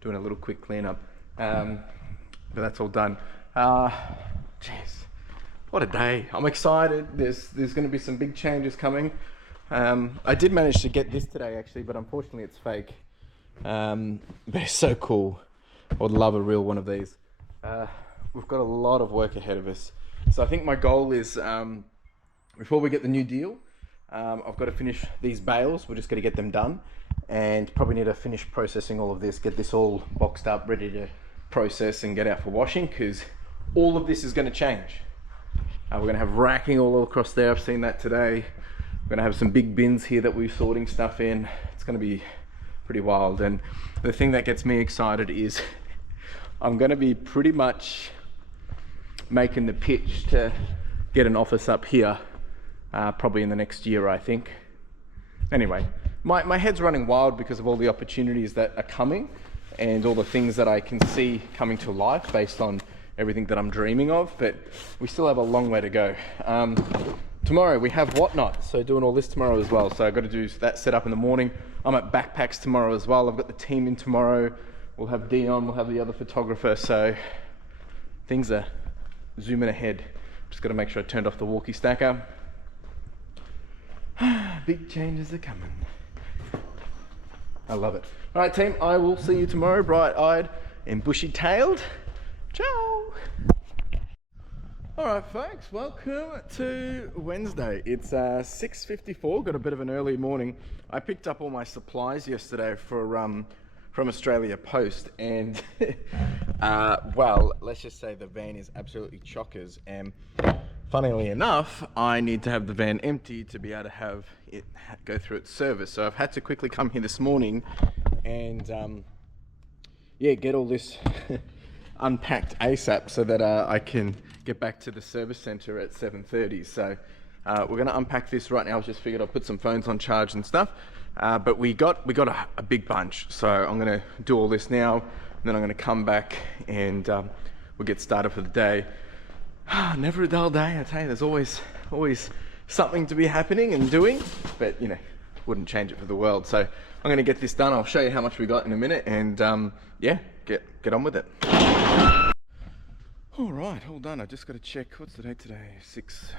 doing a little quick cleanup. But that's all done. Jeez, what a day. I'm excited. There's going to be some big changes coming. I did manage to get this today, actually, but unfortunately it's fake. But it's so cool. I would love a real one of these. We've got a lot of work ahead of us. So I think my goal is, before we get the new deal, I've got to finish these bales. We're just going to get them done, and probably need to finish processing all of this, get this all boxed up, ready to process and get out for washing, because all of this is going to change. We're going to have racking all across there. I've seen that today. We're going to have some big bins here that we're sorting stuff in. It's going to be pretty wild. And the thing that gets me excited is I'm going to be pretty much making the pitch to get an office up here, probably in the next year, I think. Anyway, my head's running wild because of all the opportunities that are coming and all the things that I can see coming to life based on everything that I'm dreaming of, but we still have a long way to go. Tomorrow we have Whatnot, so doing all this tomorrow as well. So I've got to do that setup in the morning. I'm at Backpacks tomorrow as well. I've got the team in tomorrow. We'll have Dion, we'll have the other photographer, so things are zooming ahead. Just got to make sure I turned off the walkie stacker. Big changes are coming. I love it. All right, team, I will see you tomorrow, bright-eyed and bushy-tailed. Ciao. All right, folks, welcome to Wednesday. It's 6:54, got a bit of an early morning. I picked up all my supplies yesterday from Australia Post, and well, let's just say the van is absolutely chockers, and funnily enough, I need to have the van empty to be able to have it go through its service. So I've had to quickly come here this morning and yeah, get all this unpacked ASAP so that I can get back to the service center at 7:30. So we're going to unpack this right now. I just figured I'll put some phones on charge and stuff. But we got a big bunch. So I'm going to do all this now, and then I'm going to come back and we'll get started for the day. Never a dull day, I tell you. There's always something to be happening and doing, but you know, wouldn't change it for the world. So I'm going to get this done. I'll show you how much we got in a minute, and yeah, get on with it. All right, all done. I just got to check. What's the date today? 6.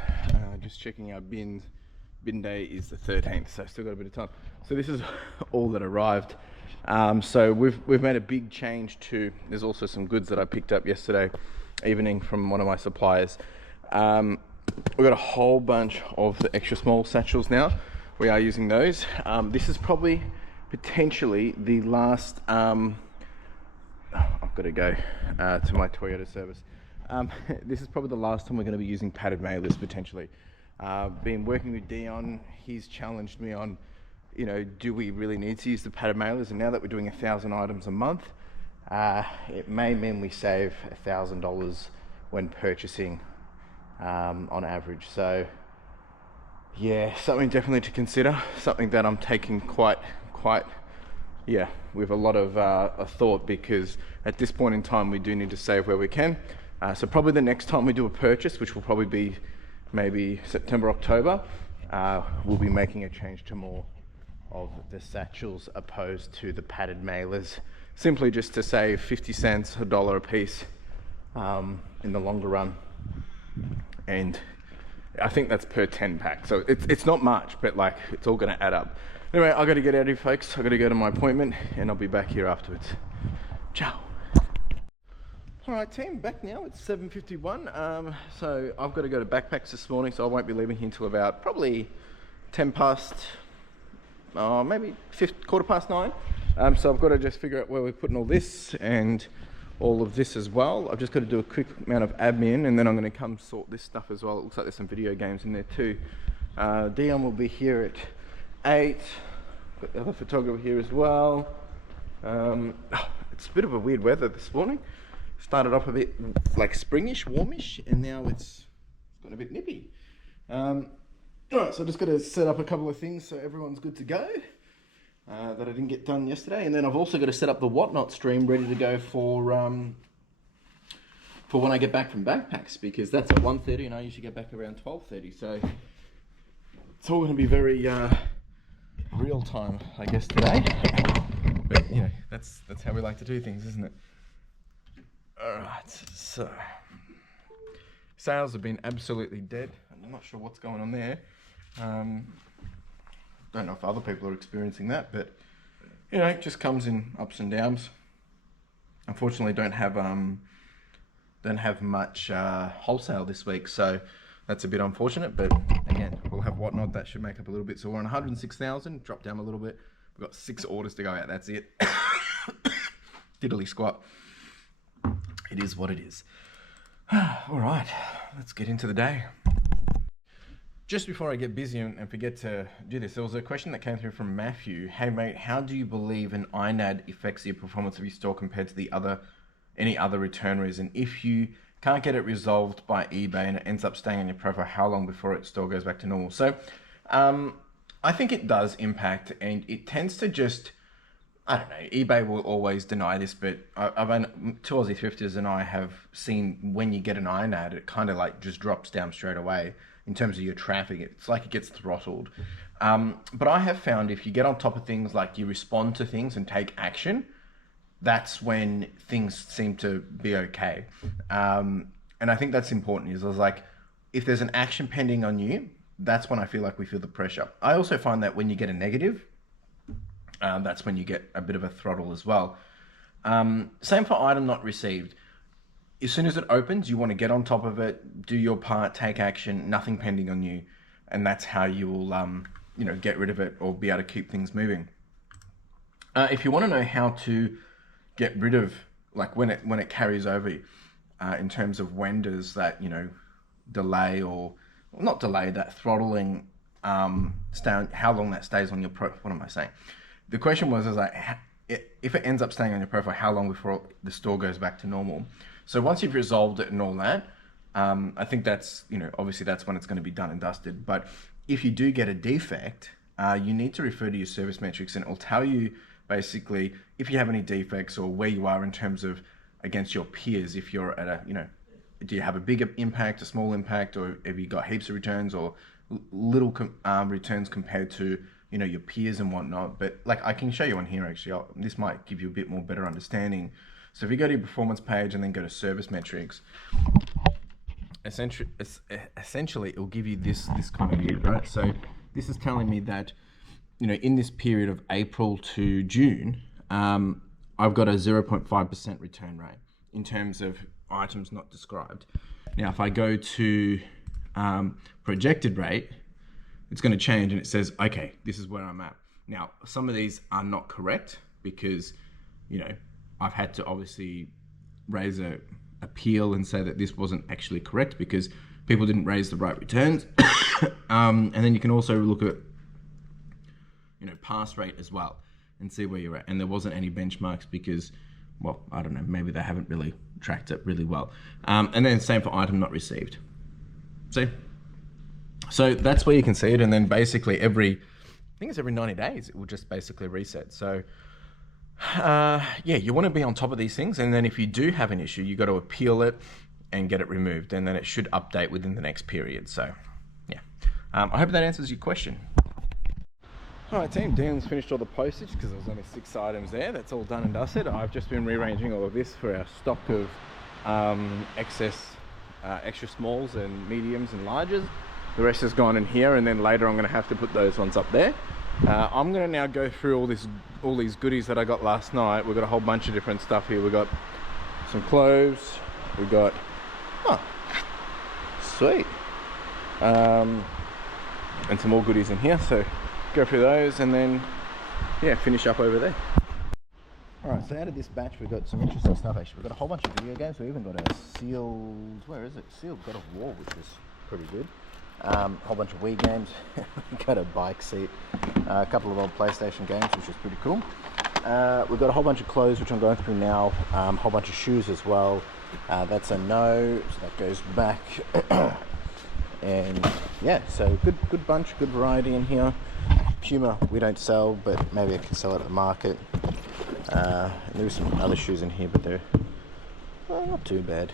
Just checking our bins. Bin day is the 13th, so still got a bit of time. So this is all that arrived. So we've made a big change to. There's also some goods that I picked up yesterday evening from one of my suppliers. We've got a whole bunch of the extra small satchels now. We are using those. This is probably potentially the last. I've got to go to my Toyota service. This is probably the last time we're going to be using padded mailers potentially. Been working with Dion. He's challenged me on, you know, do we really need to use the padded mailers? And now that we're doing 1,000 items a month, it may mean we save $1,000 when purchasing on average. So yeah, something definitely to consider, something that I'm taking quite yeah, with a lot of thought, because at this point in time we do need to save where we can. So probably the next time we do a purchase, which will probably be maybe September, October, we'll be making a change to more of the satchels opposed to the padded mailers, simply just to save 50 cents, $1 a piece in the longer run. And I think that's per 10 pack. So it's not much, but like it's all gonna add up. Anyway, I gotta get out of here, folks. I gotta go to my appointment, and I'll be back here afterwards. Ciao. All right, team, back now. It's 7:51. So I've got to go to Backpacks this morning, so I won't be leaving here until about probably 10 past, maybe 9:15. So I've got to just figure out where we're putting all this and all of this as well. I've just got to do a quick amount of admin, and then I'm going to come sort this stuff as well. It looks like there's some video games in there too. Dion will be here at 8. Got the other photographer here as well. It's a bit of a weird weather this morning. Started off a bit like springish, warmish, and now it's got a bit nippy. All right, so I just got to set up a couple of things so everyone's good to go that I didn't get done yesterday, and then I've also got to set up the Whatnot stream ready to go for when I get back from Backpacks, because that's at 1:30 and I usually get back around 12:30. So it's all going to be very real time, I guess, today. But you know, that's how we like to do things, isn't it? Alright, so sales have been absolutely dead. I'm not sure what's going on there. Don't know if other people are experiencing that, but you know, it just comes in ups and downs. Unfortunately, don't have much wholesale this week, so that's a bit unfortunate. But again, we'll have Whatnot. That should make up a little bit. So we're on 106,000. Dropped down a little bit. We've got 6 orders to go out. That's it. Diddly squat. It is what it is. All right, let's get into the day. Just before I get busy and forget to do this, there was a question that came through from Matthew. Hey mate, how do you believe an INAD affects the performance of your store compared to any other return reason? If you can't get it resolved by eBay and it ends up staying on your profile, how long before its store goes back to normal? So I think it does impact, and it tends to just, I don't know, eBay will always deny this, but two Aussie thrifters and I have seen when you get an INAD, it kind of like just drops down straight away in terms of your traffic. It's like it gets throttled. But I have found if you get on top of things, like you respond to things and take action, that's when things seem to be okay. And I think that's important. Is I was like, if there's an action pending on you, that's when I feel like we feel the pressure. I also find that when you get a negative, that's when you get a bit of a throttle as well. Same for item not received. As soon as it opens, you want to get on top of it, do your part, take action, nothing pending on you, and that's how you will, you know, get rid of it or be able to keep things moving. If you want to know how to get rid of, like when it carries over, in terms of when does that, you know, delay or not delay, that throttling, stay, how long that stays on your what am I saying? The question was, is like, if it ends up staying on your profile, how long before the store goes back to normal? So once you've resolved it and all that, I think that's, you know, obviously that's when it's going to be done and dusted. But if you do get a defect, you need to refer to your service metrics, and it'll tell you basically if you have any defects or where you are in terms of against your peers. If you're at a, you know, do you have a bigger impact, a small impact, or have you got heaps of returns or little returns compared to, you know, your peers and whatnot. But like I can show you on here actually. This might give you a bit more better understanding. So if you go to your performance page and then go to service metrics, essentially it will give you this kind of view, right? So this is telling me that, you know, in this period of April to June, I've got a 0.5% return rate in terms of items not described. Now, if I go to projected rate, it's going to change and it says, okay, this is where I'm at. Now, some of these are not correct because, you know, I've had to obviously raise a appeal and say that this wasn't actually correct because people didn't raise the right returns. And then you can also look at, you know, pass rate as well and see where you're at. And there wasn't any benchmarks because, well, I don't know, maybe they haven't really tracked it really well. And then same for item not received. See? So that's where you can see it. And then basically I think it's every 90 days, it will just basically reset. So yeah, you want to be on top of these things. And then if you do have an issue, you got to appeal it and get it removed. And then it should update within the next period. So yeah, I hope that answers your question. All right, team, Dions finished all the postage because there was only 6 items there. That's all done and dusted. I've just been rearranging all of this for our stock of excess extra smalls and mediums and larges. The rest has gone in here, and then later I'm going to have to put those ones up there. I'm going to now go through all these goodies that I got last night. We've got a whole bunch of different stuff here. We've got some clothes. We've got, oh, sweet. And some more goodies in here. So go through those and then, yeah, finish up over there. Alright, so out of this batch we've got some interesting stuff actually. We've got a whole bunch of video games. We even got a sealed, where is it? Sealed God of War, which is pretty good. A whole bunch of Wii games. We got a bike seat. A couple of old PlayStation games, which is pretty cool. We've got a whole bunch of clothes, which I'm going through now. A whole bunch of shoes as well. That's a no, so that goes back. And yeah, so good bunch, good variety in here. Puma we don't sell, but maybe I can sell it at the market. There's some other shoes in here, but they're not too bad.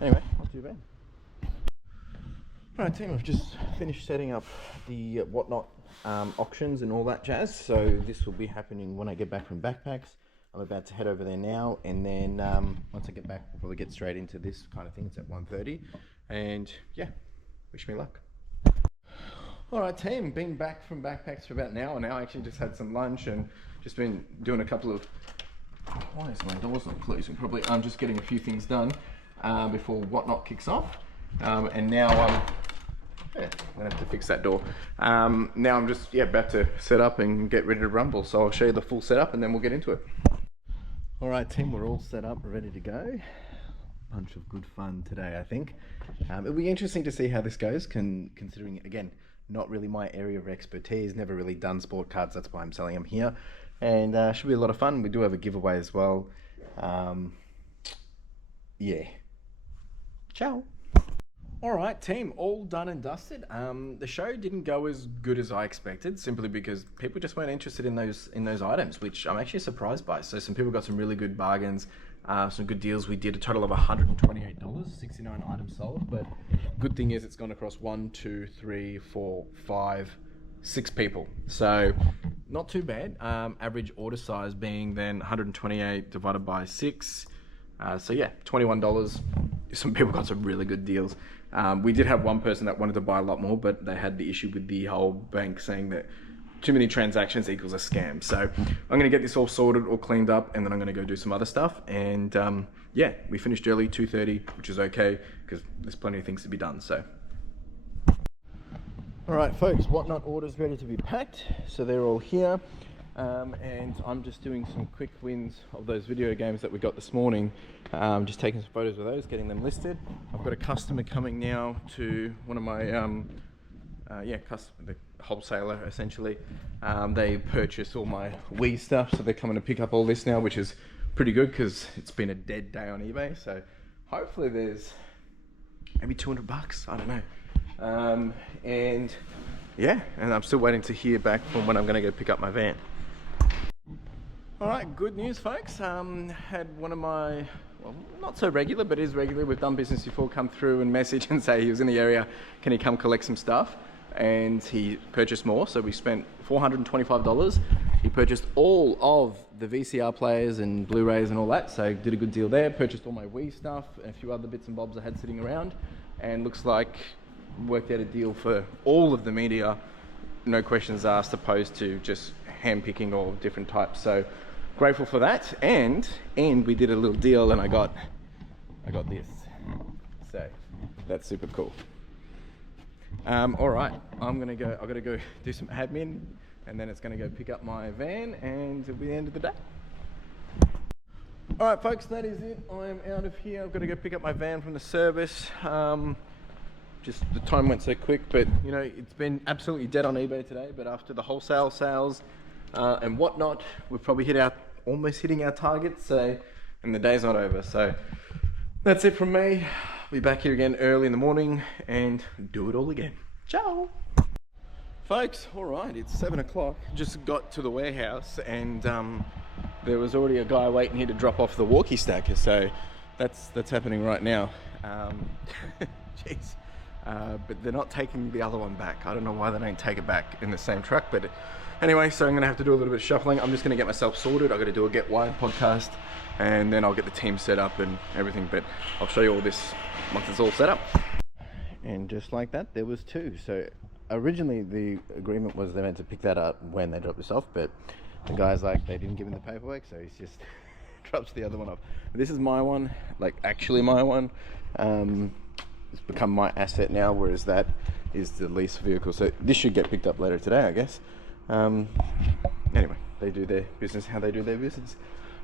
Anyway, not too bad. Alright team, I've just finished setting up the whatnot auctions and all that jazz. So this will be happening when I get back from backpacks. I'm about to head over there now, and then once I get back, we'll probably get straight into this kind of thing. It's at 1:30, and yeah, wish me luck. Alright team, been back from backpacks for about an hour now. I actually just had some lunch and just been doing a couple of, why is my doors not closing properly? I'm just getting a few things done before whatnot kicks off. And now yeah, I'm gonna have to fix that door. Now I'm just about to set up and get ready to rumble. So I'll show you the full setup and then we'll get into it. Alright team, we're all set up, ready to go. Bunch of good fun today, I think. It'll be interesting to see how this goes, considering, again, not really my area of expertise, never really done sport cards, that's why I'm selling them here. And should be a lot of fun. We do have a giveaway as well. Yeah. Ciao. Alright team, all done and dusted. The show didn't go as good as I expected, simply because people just weren't interested in those items, which I'm actually surprised by. So some people got some really good bargains, some good deals. We did a total of $128, 69 items sold, but good thing is it's gone across 1, 2, 3, 4, 5, 6 people. So not too bad. Average order size being then 128 divided by 6. So yeah, $21. Some people got some really good deals. We did have one person that wanted to buy a lot more, but they had the issue with the whole bank saying that too many transactions equals a scam. So I'm gonna get this all sorted, all cleaned up, and then I'm gonna go do some other stuff. And yeah, we finished early, 2:30, which is okay, because there's plenty of things to be done, so. All right, folks, Whatnot orders ready to be packed. So they're all here. And I'm just doing some quick wins of those video games that we got this morning. Just taking some photos of those, getting them listed. I've got a customer coming now to one of my, the wholesaler essentially. They purchased all my Wii stuff, so they're coming to pick up all this now, which is pretty good because it's been a dead day on eBay. So hopefully there's maybe 200 bucks, I don't know. And yeah, and I'm still waiting to hear back from when I'm gonna go pick up my van. All right, good news, folks. Had one of my, well, not so regular, but is regular, we've done business before, come through and message and say he was in the area, can he come collect some stuff? And he purchased more, so we spent $425. He purchased all of the VCR players and Blu-rays and all that, so did a good deal there. Purchased all my Wii stuff and a few other bits and bobs I had sitting around, and looks like worked out a deal for all of the media, no questions asked, opposed to just hand picking all different types. So grateful for that, and we did a little deal, and I got this, so that's super cool. All right, I've got to go do some admin, and then it's going to go pick up my van, and it'll be the end of the day. All right, folks, that is it. I'm out of here. I've got to go pick up my van from the service. Just the time went so quick, but you know, it's been absolutely dead on eBay today. But after the wholesale sales and Whatnot, we've probably almost hitting our target. So, and the day's not over. So that's it from me. I'll be back here again early in the morning and do it all again. Ciao, folks. All right, it's 7 o'clock. Just got to the warehouse, and there was already a guy waiting here to drop off the walkie stacker. So that's happening right now. Jeez. But they're not taking the other one back. I don't know why they don't take it back in the same truck, but anyway, so I'm gonna have to do a little bit of shuffling. I'm just gonna get myself sorted. I gotta do a Get Wired podcast, and then I'll get the team set up and everything, but I'll show you all this once it's all set up. And just like that, there was two. So originally the agreement was they meant to pick that up when they drop this off, but the guy's like, they didn't give him the paperwork, so he's just drops the other one off. This is my one, like actually my one. It's become my asset now, whereas that is the lease vehicle. So this should get picked up later today, I guess. Anyway, they do their business how they do their business.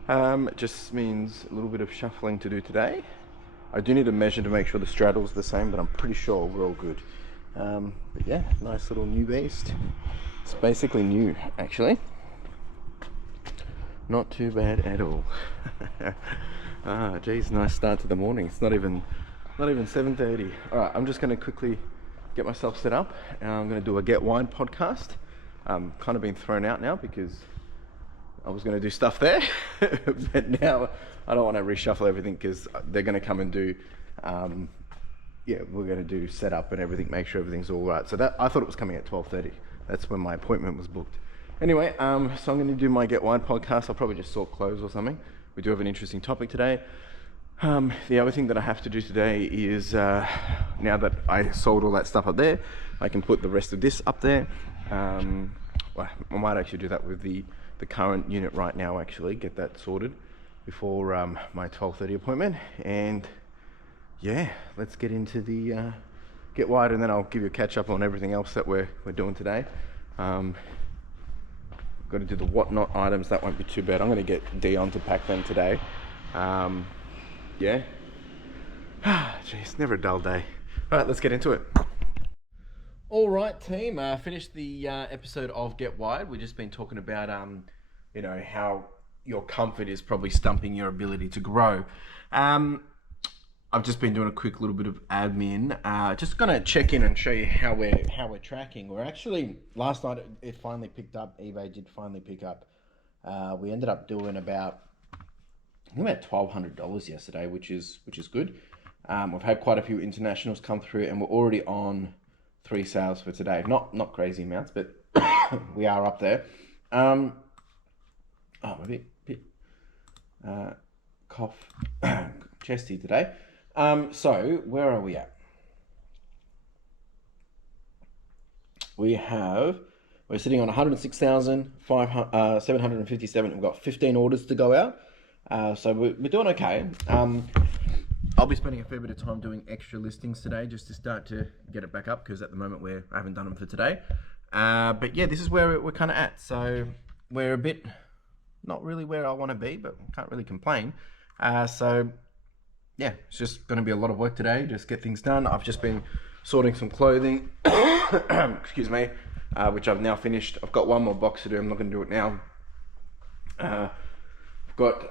It just means a little bit of shuffling to do today. I do need a measure to make sure the straddle's the same, but I'm pretty sure we're all good. But yeah, nice little new beast. It's basically new, actually. Not too bad at all. Geez, nice start to the morning. It's not even 7:30. All right, I'm just going to quickly get myself set up, and I'm going to do a Get Wine podcast. Kind of been thrown out now because I was going to do stuff there, but now I don't want to reshuffle everything because they're going to come and do, we're going to do setup and everything, make sure everything's all right. So that I thought it was coming at 12:30. That's when my appointment was booked. Anyway, so I'm going to do my Get Wine podcast. I'll probably just sort clothes or something. We do have an interesting topic today. The other thing that I have to do today is, now that I sold all that stuff up there, I can put the rest of this up there. Well, I might actually do that with the current unit right now, actually, get that sorted before my 12:30 appointment. And yeah, let's get into the Get Wired, and then I'll give you a catch up on everything else that we're doing today. Got to do the Whatnot items, that won't be too bad. I'm going to get Dion to pack them today. Yeah. Jeez, never a dull day. All right, let's get into it. All right, team. Finished the episode of Get Wired. We've just been talking about, you know, how your comfort is probably stumping your ability to grow. I've just been doing a quick little bit of admin. Just gonna check in and show you how we're tracking. We're actually, last night it finally picked up. eBay did finally pick up. We ended up doing about $1,200 yesterday, which is good. We've had quite a few internationals come through, and we're already on 3 sales for today. Not crazy amounts, but we are up there. I'm a bit cough chesty today. So where are we at? We have We're sitting on 106,757. We've got 15 orders to go out. So we're doing okay. I'll be spending a fair bit of time doing extra listings today just to start to get it back up, because at the moment I haven't done them for today. But yeah, this is where we're kind of at. So we're a bit, not really where I want to be, but can't really complain. So yeah, it's just going to be a lot of work today, just get things done. I've just been sorting some clothing, excuse me, which I've now finished. I've got one more box to do. I'm not going to do it now. I've got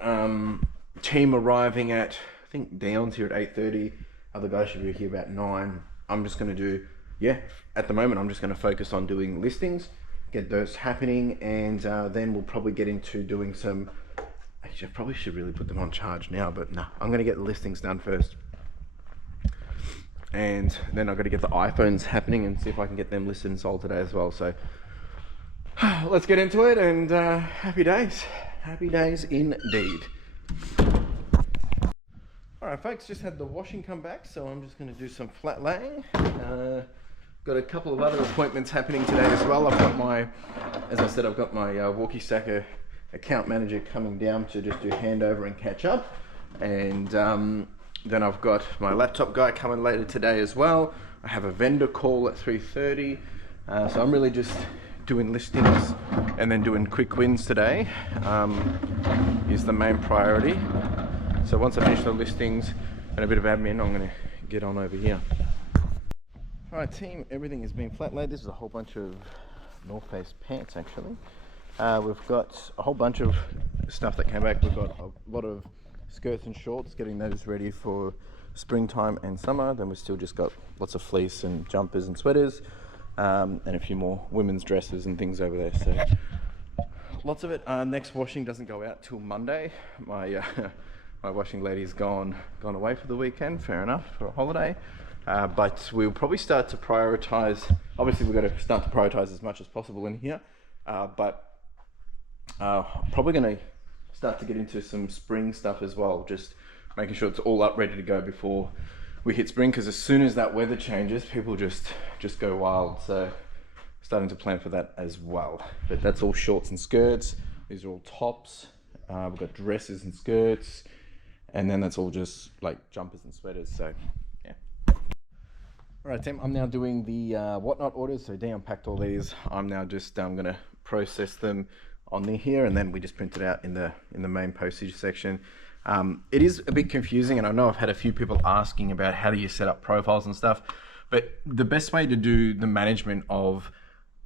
team arriving at, I think Dions here at 8:30. Other guys should be here about 9. I'm just going to do, yeah, at the moment I'm just going to focus on doing listings, get those happening, and then we'll probably get into doing some, actually I probably should really put them on charge now, but no, I'm going to get the listings done first. And then I've got to get the iPhones happening and see if I can get them listed and sold today as well. So let's get into it, and happy days indeed. Alright folks, just had the washing come back, so I'm just going to do some flat laying. Got a couple of other appointments happening today as well. I've got my, as I said, I've got my walkie stacker account manager coming down to just do handover and catch up. And then I've got my laptop guy coming later today as well. I have a vendor call at 3:30. So I'm really just doing listings and then doing quick wins today is the main priority. So once I finish the listings and a bit of admin, I'm going to get on over here. Alright team, everything has been flat laid. This is a whole bunch of North Face pants actually. We've got a whole bunch of stuff that came back. We've got a lot of skirts and shorts, getting those ready for springtime and summer. Then we've still just got lots of fleece and jumpers and sweaters, and a few more women's dresses and things over there. So lots of it. Next washing doesn't go out till Monday. My my washing lady's gone away for the weekend, fair enough, for a holiday. But we'll probably start to prioritize, obviously we've got to start to prioritize as much as possible in here, but probably going to start to get into some spring stuff as well, just making sure it's all up ready to go before we hit spring, because as soon as that weather changes, people just go wild. So starting to plan for that as well. But that's all shorts and skirts. These are all tops. We've got dresses and skirts, and then that's all just like jumpers and sweaters. So yeah. All right, Tim, I'm now doing the whatnot orders. So Dion packed all these. I'm now just gonna process them on here, and then we just print it out in the main postage section. It is a bit confusing, and I know I've had a few people asking about how do you set up profiles and stuff, but the best way to do the management of,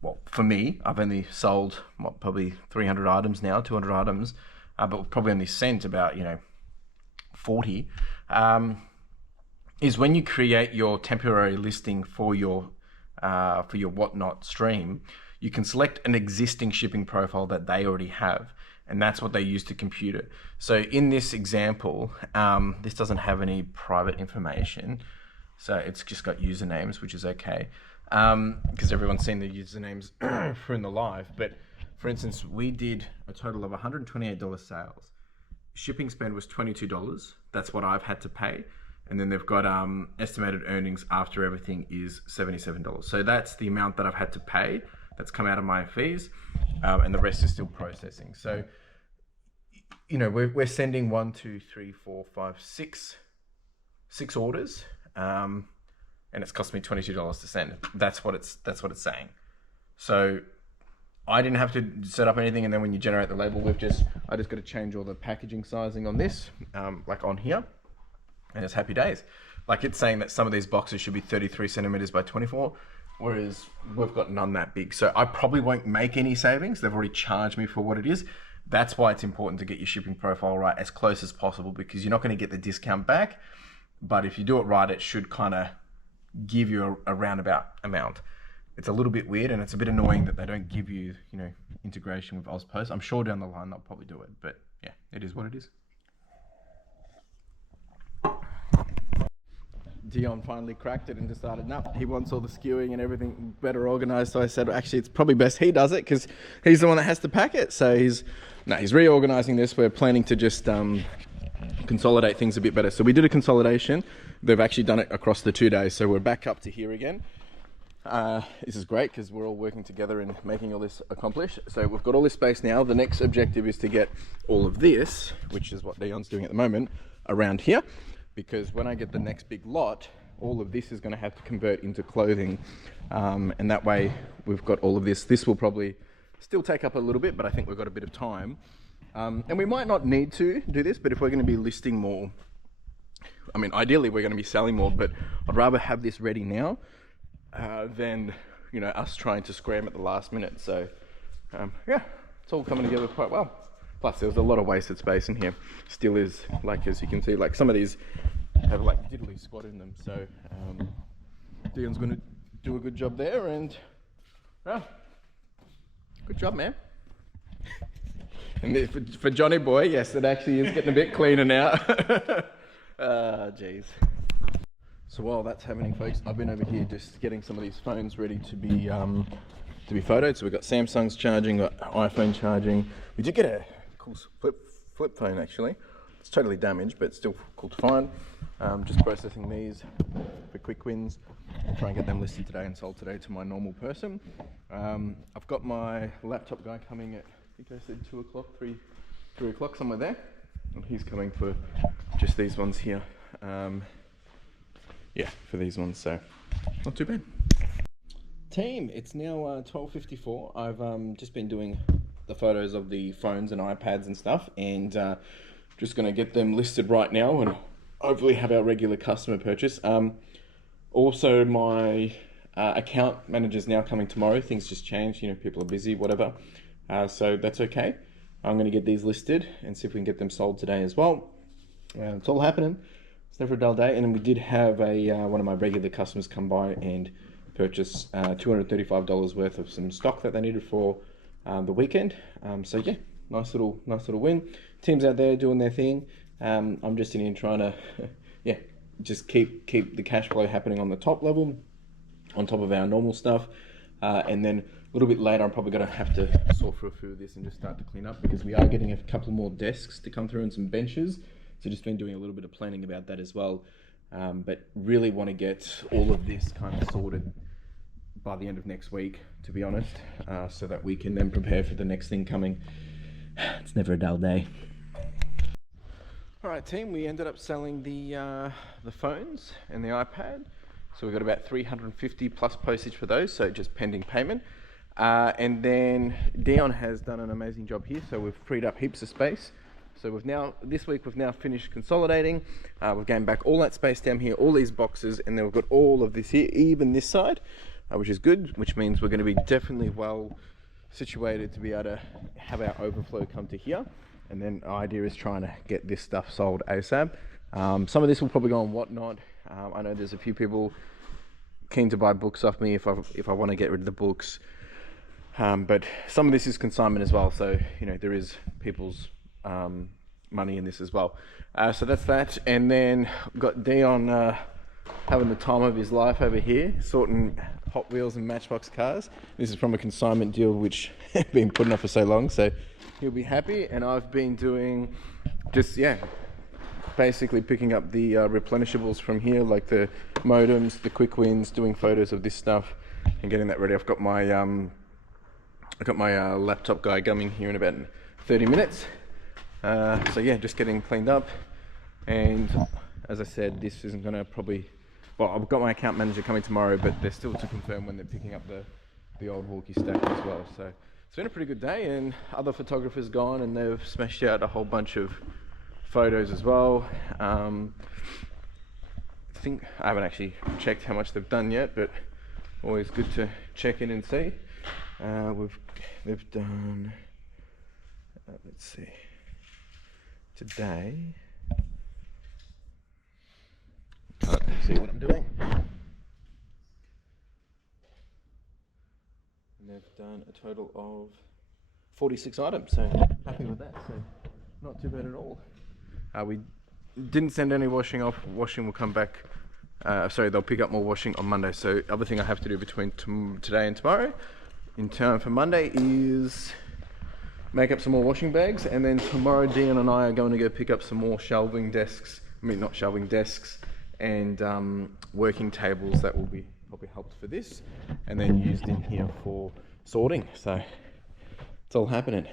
well, for me, I've only sold probably 300 items now, 200 items, but we've probably only sent about 40, is when you create your temporary listing for your whatnot stream, you can select an existing shipping profile that they already have, and that's what they use to compute it. So in this example, this doesn't have any private information, so it's just got usernames, which is okay, because everyone's seen the usernames for in the live. But for instance, we did a total of $128 sales. Shipping spend was $22. That's what I've had to pay. And then they've got estimated earnings after everything is $77. So that's the amount that I've had to pay. That's come out of my fees, and the rest is still processing. So, we're sending 1, 2, 3, 4, 5, 6 orders, and it's cost me $22 to send. That's what it's saying. So I didn't have to set up anything, and then when you generate the label, I just got to change all the packaging sizing on this, like on here, and it's happy days. Like it's saying that some of these boxes should be 33 centimeters by 24. Whereas we've got none that big. So I probably won't make any savings. They've already charged me for what it is. That's why it's important to get your shipping profile right as close as possible, because you're not going to get the discount back. But if you do it right, it should kind of give you a roundabout amount. It's a little bit weird, and it's a bit annoying that they don't give you, integration with AusPost. I'm sure down the line they'll probably do it, but yeah, it is what it is. Dion finally cracked it and decided, no, he wants all the skewing and everything better organized. So I said, well, actually, it's probably best he does it, because he's the one that has to pack it. So he's reorganizing this. We're planning to just consolidate things a bit better. So we did a consolidation. They've actually done it across the 2 days. So we're back up to here again. This is great because we're all working together in making all this accomplished. So we've got all this space now. The next objective is to get all of this, which is what Dion's doing at the moment, around here. Because when I get the next big lot, all of this is going to have to convert into clothing. And that way we've got all of this. This will probably still take up a little bit, but I think we've got a bit of time. And we might not need to do this, but if we're going to be listing more, I mean, ideally we're going to be selling more, but I'd rather have this ready now than, you know, us trying to scram at the last minute. So yeah, it's all coming together quite well. Plus there was a lot of wasted space in here. Still is, like, as you can see, like some of these have like diddly squat in them. So Dion's going to do a good job there, and yeah, good job, man. And for Johnny boy, yes, it actually is getting a bit cleaner now. Ah, jeez. So while that's happening, folks, I've been over here just getting some of these phones ready to be photoed. So we've got Samsung's charging, got iPhone charging. We did get a cool flip phone actually. It's totally damaged, but still cool to find. Just processing these for quick wins. I'll try and get them listed today and sold today to my normal person. I've got my laptop guy coming at, I think I said 2 o'clock, 3 o'clock, somewhere there. And he's coming for just these ones here. Yeah, for these ones, so not too bad. Team, it's now 12:54. I've just been doing the photos of the phones and iPads and stuff, and just going to get them listed right now and hopefully have our regular customer purchase. Also, my account manager's now coming tomorrow. Things just changed, you know, people are busy, whatever. So that's okay. I'm going to get these listed and see if we can get them sold today as well. It's all happening. It's never a dull day. And then we did have one of my regular customers come by and purchase $235 worth of some stock that they needed for the weekend. So yeah, nice little win. Teams out there doing their thing. I'm just in here trying to yeah, just keep the cash flow happening on the top level, on top of our normal stuff. And then a little bit later, I'm probably going to have to sort through a few of this and just start to clean up, because we are getting a couple more desks to come through and some benches. So just been doing a little bit of planning about that as well. But really want to get all of this kind of sorted by the end of next week, to be honest, so that we can then prepare for the next thing coming. It's never a dull day. All right, team, we ended up selling the phones and the iPad. So we got about 350 plus postage for those, so just pending payment. And then Dion has done an amazing job here, so we've freed up heaps of space. So this week we've now finished consolidating. We've gained back all that space down here, all these boxes, and then we've got all of this here, even this side, which is good, which means we're going to be definitely well situated to be able to have our overflow come to here. And then our idea is trying to get this stuff sold ASAP. Some of this will probably go on Whatnot. I know there's a few people keen to buy books off me if I want to get rid of the books. But some of this is consignment as well, so you know there is people's money in this as well. So that's that. And then we've got Dion having the time of his life over here, sorting Hot Wheels and Matchbox cars. This is from a consignment deal which been putting off for so long, so he'll be happy. And I've been doing just, yeah, basically picking up the replenishables from here, like the modems, the quick wins, doing photos of this stuff and getting that ready. I've got my laptop guy coming here in about 30 minutes. So yeah, just getting cleaned up. And as I said, this isn't gonna probably, well, I've got my account manager coming tomorrow, but they're still to confirm when they're picking up the old walkie stack as well. So it's been a pretty good day, and other photographers gone and they've smashed out a whole bunch of photos as well. I think I haven't actually checked how much they've done yet, but always good to check in and see. They've done, let's see, today, can't see what I'm doing, and they've done a total of 46 items, so happy with that, so not too bad at all. We didn't send any washing off. Washing will come back, sorry, they'll pick up more washing on Monday. So other thing I have to do between today and tomorrow in time for Monday is make up some more washing bags, and then tomorrow Dion and I are going to go pick up some more shelving desks, not shelving desks, and working tables that will be probably helped for this, and then used in here for sorting. So it's all happening.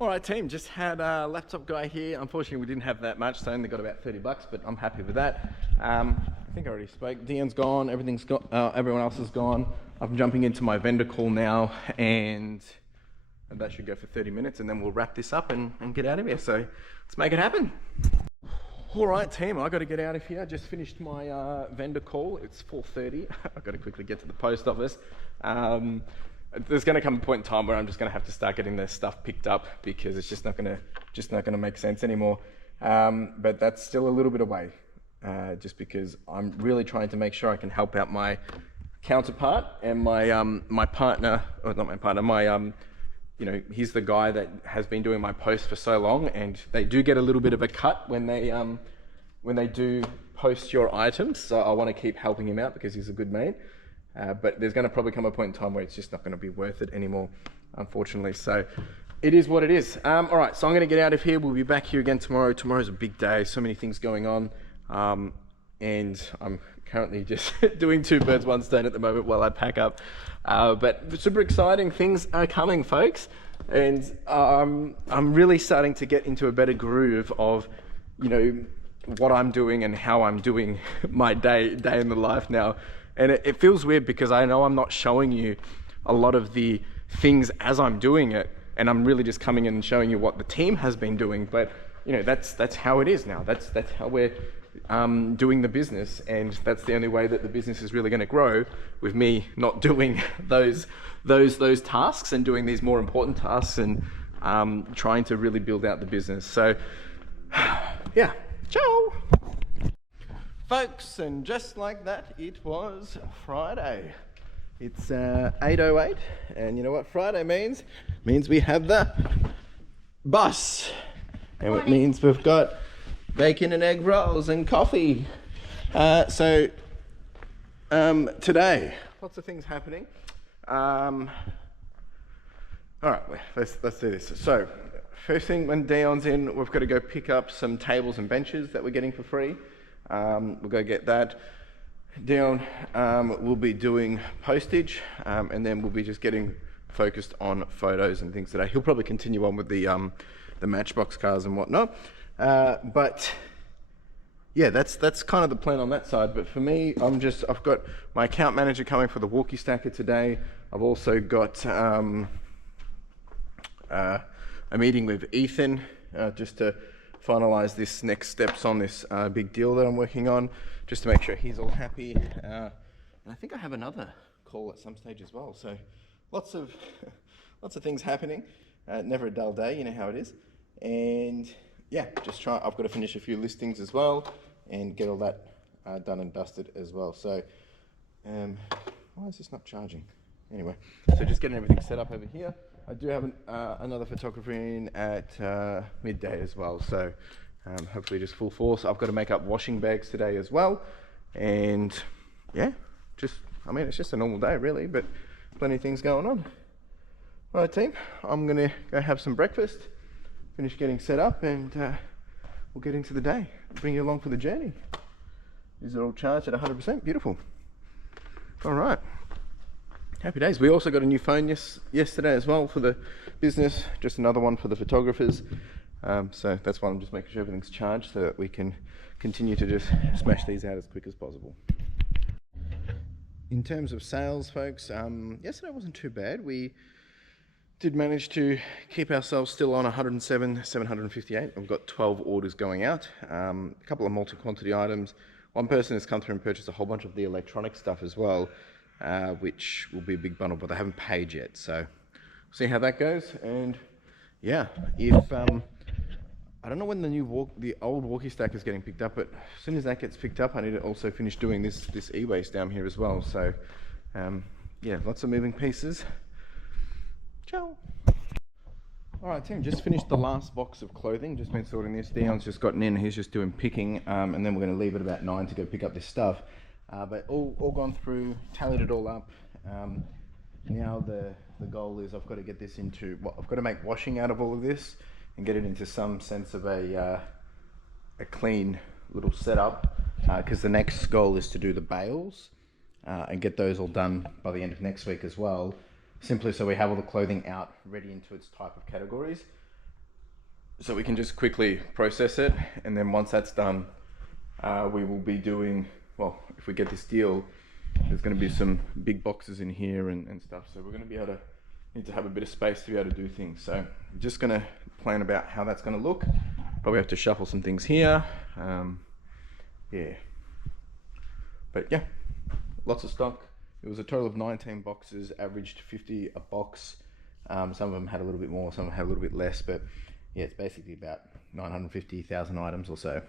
All right, team, just had a laptop guy here. Unfortunately, we didn't have that much, so I only got about 30 bucks, but I'm happy with that. I think I already spoke. Dion's gone, everything's got, everyone else is gone. I'm jumping into my vendor call now, and that should go for 30 minutes, and then we'll wrap this up and get out of here. So let's make it happen. All right, team, I got to get out of here. I just finished my vendor call. It's 4:30. I've got to quickly get to the post office. There's going to come a point in time where I'm just going to have to start getting this stuff picked up, because it's just not going to make sense anymore. But that's still a little bit away, just because I'm really trying to make sure I can help out my counterpart and my partner, or not my partner, my you know, he's the guy that has been doing my posts for so long, and they do get a little bit of a cut when they do post your items. So I want to keep helping him out because he's a good mate. But there's going to probably come a point in time where it's just not going to be worth it anymore, unfortunately. So it is what it is. All right, so I'm going to get out of here. We'll be back here again tomorrow. Tomorrow's a big day, so many things going on. And I'm currently just doing two birds, one stone at the moment while I pack up. But super exciting things are coming, folks. And I'm really starting to get into a better groove of, you know, what I'm doing and how I'm doing my day in the life now. And it feels weird because I know I'm not showing you a lot of the things as I'm doing it, and I'm really just coming in and showing you what the team has been doing. But you know, that's how it is now. That's how we're doing the business, and that's the only way that the business is really going to grow, with me not doing those tasks and doing these more important tasks, and trying to really build out the business. So yeah, ciao. Folks, and just like that, it was Friday. It's 8:08, and you know what Friday means? It means we have the bus, and it means we've got bacon and egg rolls and coffee. So today, lots of things happening. All right, let's do this. So first thing, when Dion's in, we've got to go pick up some tables and benches that we're getting for free. We'll go get that. Dion will be doing postage, and then we'll be just getting focused on photos and things today. He'll probably continue on with the Matchbox cars and whatnot. But yeah, that's kind of the plan on that side. But for me, I've got my account manager coming for the walkie stacker today. I've also got a meeting with Ethan just to finalize this next steps on this big deal that I'm working on, just to make sure he's all happy. And I think I have another call at some stage as well. So lots of things happening. Never a dull day, you know how it is. And yeah, I've got to finish a few listings as well and get all that done and dusted as well. So why is this not charging? Anyway, so just getting everything set up over here. I do have another photographer in at midday as well, so hopefully just full force. I've got to make up washing bags today as well, and yeah, it's just a normal day really, but plenty of things going on. All right, team, I'm gonna go have some breakfast, finish getting set up, and we'll get into the day. Bring you along for the journey. These are all charged at 100%. Beautiful. All right. Happy days. We also got a new phone yesterday as well for the business, just another one for the photographers. So that's why I'm just making sure everything's charged so that we can continue to just smash these out as quick as possible. In terms of sales, folks, yesterday wasn't too bad. We did manage to keep ourselves still on 107,758. We've got 12 orders going out, a couple of multi-quantity items. One person has come through and purchased a whole bunch of the electronic stuff as well, which will be a big bundle, but they haven't paid yet. So we'll see how that goes. And yeah, if I don't know when the old walkie stack is getting picked up, but as soon as that gets picked up, I need to also finish doing this e-waste down here as well. So yeah, lots of moving pieces. Ciao. All right, team, just finished the last box of clothing. Just been sorting this. Dion's just gotten in. He's just doing picking, and then we're going to leave at about 9 to go pick up this stuff. But all gone through, tallied it all up. Now the goal is I've got to get this into, I've got to make washing out of all of this and get it into some sense of a clean little setup, because the next goal is to do the bales and get those all done by the end of next week as well, simply so we have all the clothing out ready into its type of categories, so we can just quickly process it. And then once that's done, we will be doing, well, if we get this deal, there's going to be some big boxes in here and stuff, so we're going to be able to need to have a bit of space to be able to do things. So I'm just going to plan about how that's going to look. Probably have to shuffle some things here. Yeah, but yeah, lots of stock. It was a total of 19 boxes, averaged 50 a box. Some of them had a little bit more, some had a little bit less, but yeah, it's basically about 950,000 items or so.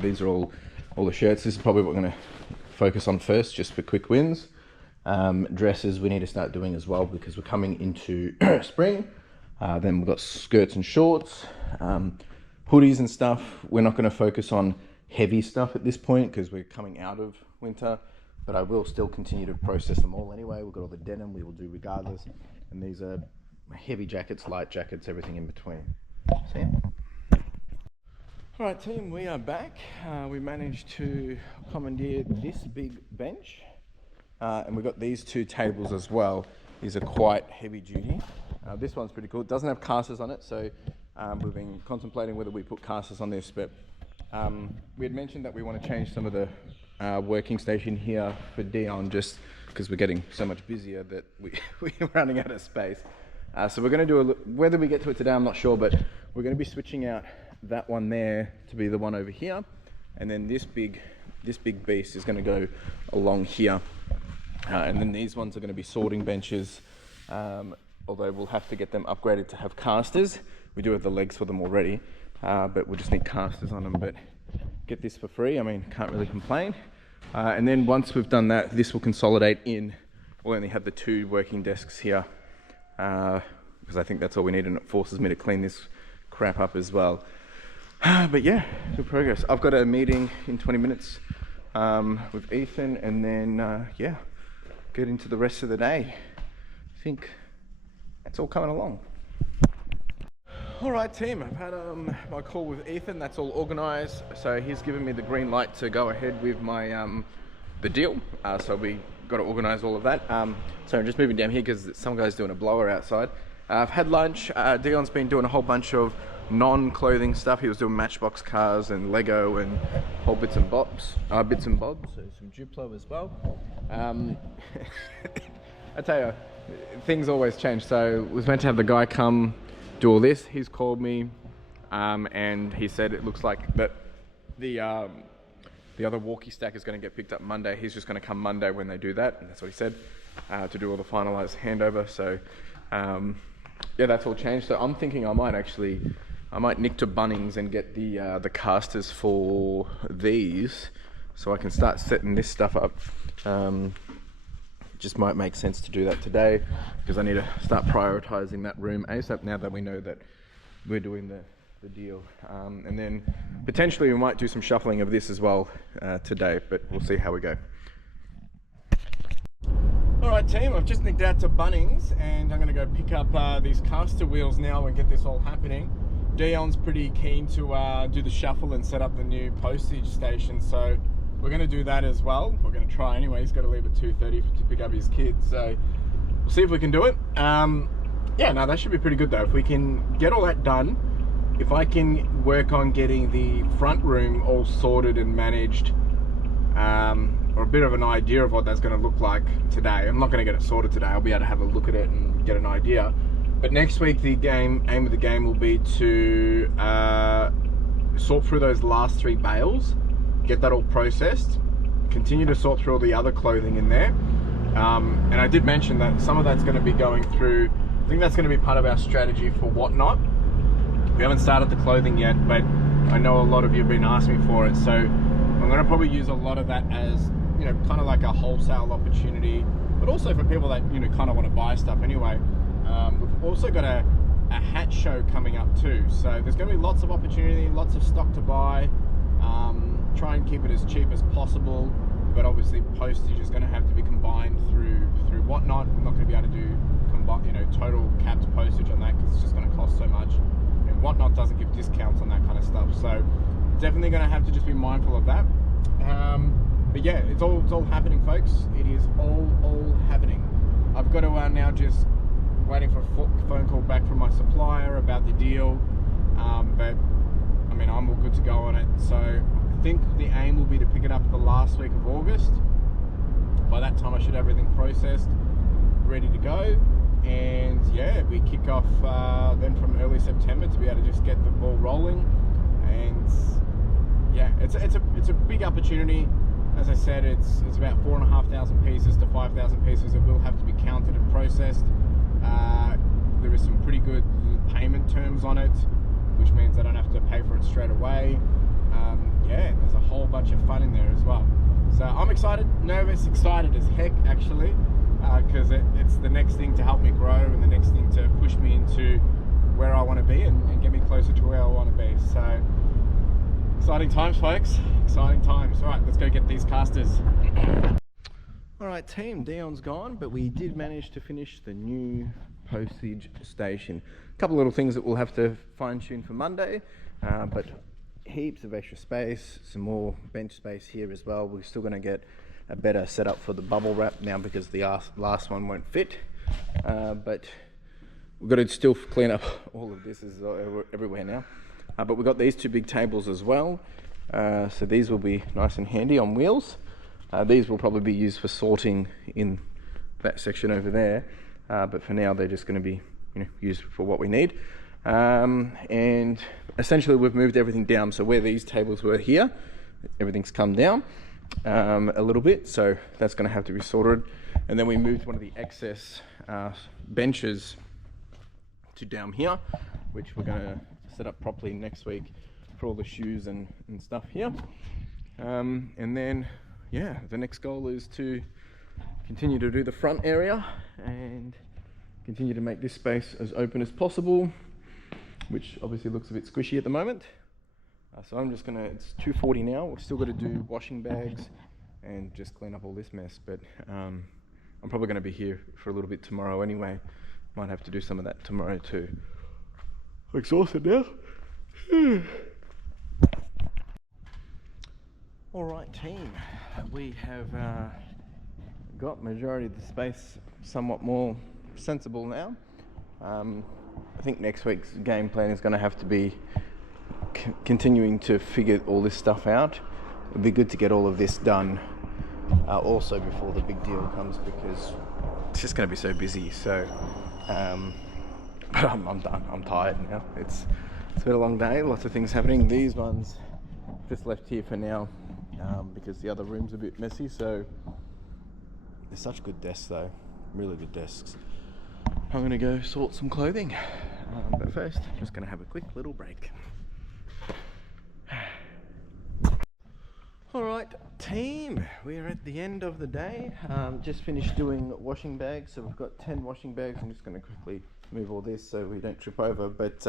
These are all the shirts. This is probably what we're going to focus on first, just for quick wins. Dresses we need to start doing as well, because we're coming into spring. Then we've got skirts and shorts, hoodies and stuff. We're not going to focus on heavy stuff at this point because we're coming out of winter, but I will still continue to process them all anyway. We've got all the denim we will do regardless, and these are heavy jackets, light jackets, everything in between. So yeah. All right, team, we are back. We managed to commandeer this big bench, and we've got these two tables as well. These are quite heavy duty. This one's pretty cool. It doesn't have casters on it, so we've been contemplating whether we put casters on this, but we had mentioned that we want to change some of the working station here for Dion, just because we're getting so much busier that we're running out of space. So we're going to do whether we get to it today, I'm not sure, but we're going to be switching out that one there to be the one over here, and then this big beast is going to go along here, and then these ones are going to be sorting benches, although we'll have to get them upgraded to have casters. We do have the legs for them already, but we'll just need casters on them. But get this for free, I mean, can't really complain. And then once we've done that, this will consolidate in. We'll only have the two working desks here, because I think that's all we need, and it forces me to clean this crap up as well. But yeah, good progress. I've got a meeting in 20 minutes with Ethan, and then yeah, get into the rest of the day. I think that's all coming along. All right, team, I've had my call with Ethan. That's all organized, so he's given me the green light to go ahead with my the deal. So we got to organize all of that. So I'm just moving down here because some guy's doing a blower outside. I've had lunch. Dion's been doing a whole bunch of non-clothing stuff. He was doing Matchbox cars and Lego and whole bits and bobs. So some Duplo as well. I tell you, things always change. So we was meant to have the guy come do all this. He's called me, and he said it looks like that the other walkie stack is going to get picked up Monday. He's just going to come Monday when they do that, and that's what he said, to do all the finalized handover. So yeah, that's all changed. So I'm thinking I might nick to Bunnings and get the casters for these, so I can start setting this stuff up. Just might make sense to do that today, because I need to start prioritizing that room ASAP now that we know that we're doing the deal. And then potentially we might do some shuffling of this as well today, but we'll see how we go. All right, team, I've just nicked out to Bunnings, and I'm going to go pick up these caster wheels now and get this all happening. Dion's pretty keen to do the shuffle and set up the new postage station, so we're going to do that as well. We're going to try anyway. He's got to leave at 2:30 to pick up his kids, so we'll see if we can do it. Yeah, no, that should be pretty good though. If we can get all that done, if I can work on getting the front room all sorted and managed, or a bit of an idea of what that's going to look like today. I'm not going to get it sorted today. I'll be able to have a look at it and get an idea. But next week, the aim of the game will be to sort through those last 3 bales, get that all processed, continue to sort through all the other clothing in there. And I did mention that some of that's going to be going through, I think that's going to be part of our strategy for Whatnot. We haven't started the clothing yet, but I know a lot of you have been asking me for it. So I'm going to probably use a lot of that as, you know, kind of like a wholesale opportunity, but also for people that, you know, kind of want to buy stuff anyway. We've also got a hat show coming up too. So there's going to be lots of opportunity, lots of stock to buy. Try and keep it as cheap as possible, but obviously postage is going to have to be combined through Whatnot. I'm not going to be able to do total capped postage on that because it's just going to cost so much. And Whatnot doesn't give discounts on that kind of stuff. So definitely going to have to just be mindful of that. But yeah, it's all happening, folks. It is all happening. I've got to now just waiting for a phone call back from my supplier about the deal. But I mean, I'm all good to go on it. So I think the aim will be to pick it up the last week of August. By that time, I should have everything processed, ready to go. And yeah, we kick off then from early September to be able to just get the ball rolling. And yeah, it's a big opportunity. As I said, it's about 4,500 pieces to 5,000 pieces that will have to be counted and processed. There is some pretty good payment terms on it, which means I don't have to pay for it straight away. Yeah, there's a whole bunch of fun in there as well. So I'm excited, nervous, excited as heck actually, because it's the next thing to help me grow and the next thing to push me into where I want to be and get me closer to where I want to be. So exciting times, folks, exciting times. All right, let's go get these casters. All right, team, Dion's gone, but we did manage to finish the new postage station. A couple little things that we'll have to fine tune for Monday, but heaps of extra space, some more bench space here as well. We're still going to get a better setup for the bubble wrap now because the last one won't fit, but we've got to still clean up all of this is everywhere now. But we've got these two big tables as well, so these will be nice and handy on wheels. These will probably be used for sorting in that section over there, but for now they're just going to be used for what we need. And essentially we've moved everything down, so where these tables were here, everything's come down a little bit, so that's going to have to be sorted. And then we moved one of the excess benches to down here, which we're going to set up properly next week for all the shoes and stuff here. And then yeah, the next goal is to continue to do the front area and continue to make this space as open as possible, which obviously looks a bit squishy at the moment. So I'm just gonna, it's 2:40 now, we've still got to do washing bags and just clean up all this mess, but I'm probably gonna be here for a little bit tomorrow anyway. Might have to do some of that tomorrow too. I'm exhausted now. All right, team, we have got majority of the space somewhat more sensible now. I think next week's game plan is going to have to be continuing to figure all this stuff out. It would be good to get all of this done also before the big deal comes, because it's just going to be so busy. So, but I'm done. I'm tired now. It's been a long day. Lots of things happening. These ones just left here for now because the other room's a bit messy. So they're such good desks, though. Really good desks. I'm going to go sort some clothing, but first I'm just going to have a quick little break. Alright team, we are at the end of the day. Just finished doing washing bags, so we've got 10 washing bags. I'm just going to quickly move all this so we don't trip over, but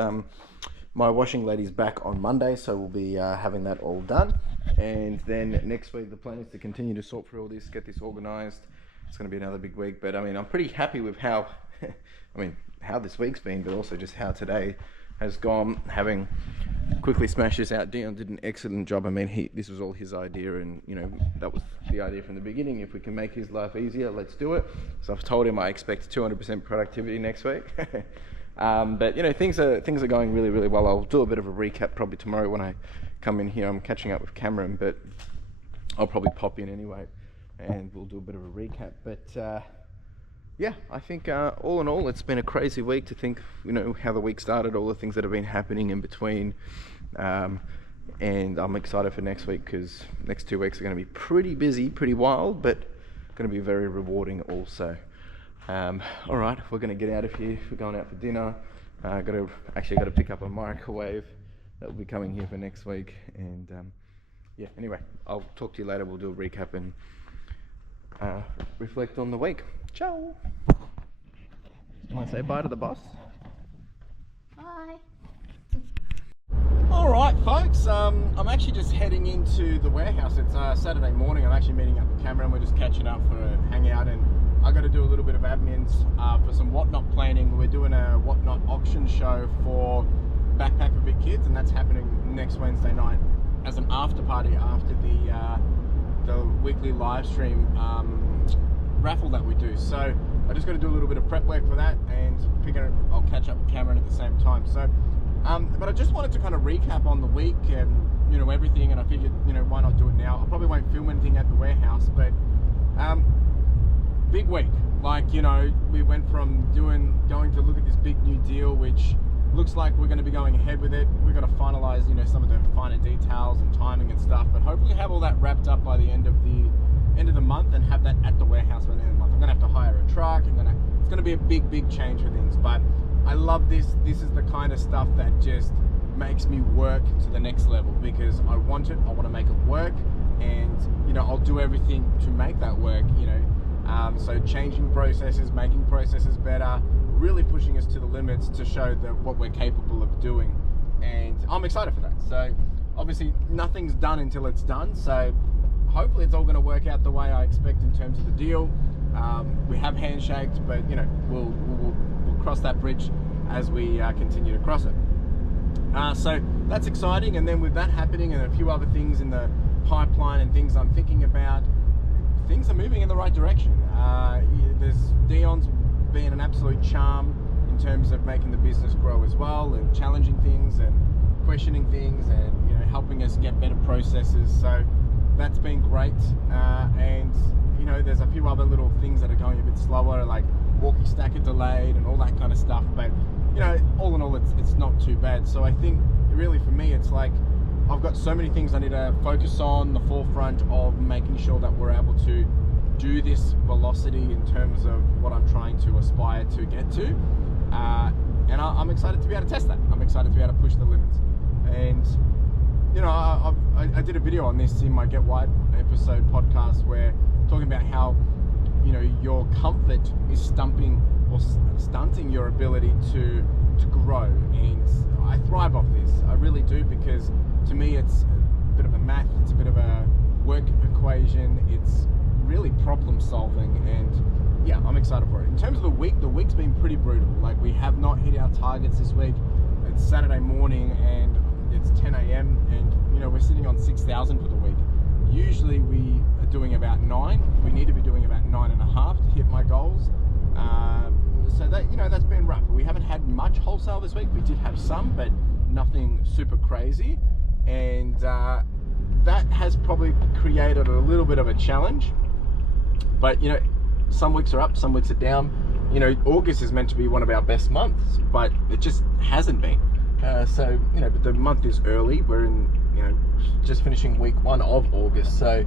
my washing lady's back on Monday, so we'll be having that all done. And then next week the plan is to continue to sort through all this, get this organised. It's going to be another big week, but I mean, I'm pretty happy with how how this week's been, but also just how today has gone. Having quickly smashed this out, Dion did an excellent job. I mean, this was all his idea, and that was the idea from the beginning. If we can make his life easier, let's do it. So I've told him I expect 200% productivity next week. But things are going really, really well. I'll do a bit of a recap probably tomorrow when I come in here. I'm catching up with Cameron, but I'll probably pop in anyway, and we'll do a bit of a recap. But yeah, I think all in all, it's been a crazy week to think, how the week started, all the things that have been happening in between. And I'm excited for next week, because next 2 weeks are going to be pretty busy, pretty wild, but going to be very rewarding also. All right, we're going to get out of here. We're going out for dinner. Got to pick up a microwave that will be coming here for next week. And yeah, anyway, I'll talk to you later. We'll do a recap and reflect on the week. Ciao. Want to say bye to the boss? Bye. All right, folks. I'm actually just heading into the warehouse. It's Saturday morning. I'm actually meeting up with Cameron. We're just catching up for a hangout, and I got to do a little bit of admins for some Whatnot planning. We're doing a Whatnot auction show for Backpack for Big Kids, and that's happening next Wednesday night as an after party after the weekly live stream raffle that we do. So I just got to do a little bit of prep work for that, and I'll catch up with Cameron at the same time. So, but I just wanted to kind of recap on the week and everything, and I figured why not do it now. I probably won't film anything at the warehouse, but big week. Like we went from going to look at this big new deal, which looks like we're going to be going ahead with it. We've got to finalize some of the finer details and timing and stuff, but hopefully have all that wrapped up by the end of the month and have that at the warehouse by the end of the month. I'm gonna have to hire a truck. It's gonna be a big change for things, but I love this. This is the kind of stuff that just makes me work to the next level, because I want it. I want to make it work, and I'll do everything to make that work. So changing processes, making processes better, really pushing us to the limits to show that what we're capable of doing, and I'm excited for that. So obviously nothing's done until it's done, so hopefully it's all going to work out the way I expect in terms of the deal. We have handshaked, but we'll cross that bridge as we continue to cross it. So that's exciting, and then with that happening and a few other things in the pipeline and things I'm thinking about, things are moving in the right direction. There's Dions being an absolute charm in terms of making the business grow as well, and challenging things and questioning things, and helping us get better processes. So that's been great, and there's a few other little things that are going a bit slower, like walkie stacker delayed and all that kind of stuff, but all in all it's not too bad. So I think really for me it's like I've got so many things I need to focus on, the forefront of making sure that we're able to do this velocity in terms of what I'm trying to aspire to get to, and I'm excited to be able to test that. I'm excited to be able to push the limits. And I did a video on this in my Get Wide episode podcast, where talking about how your comfort is stunting your ability to grow, and I thrive off this. I really do, because to me it's a bit of a math, it's a bit of a work equation, it's really problem solving, and yeah, I'm excited for it. In terms of the week's been pretty brutal. Like, we have not hit our targets this week. It's Saturday morning and it's 10 a.m. and we're sitting on 6,000 for the week. Usually we are doing about 9. We need to be doing about 9.5 to hit my goals. So that that's been rough. We haven't had much wholesale this week. We did have some, but nothing super crazy, and that has probably created a little bit of a challenge. But some weeks are up, some weeks are down. August is meant to be one of our best months, but it just hasn't been. So but the month is early. We're in just finishing week 1 of August, so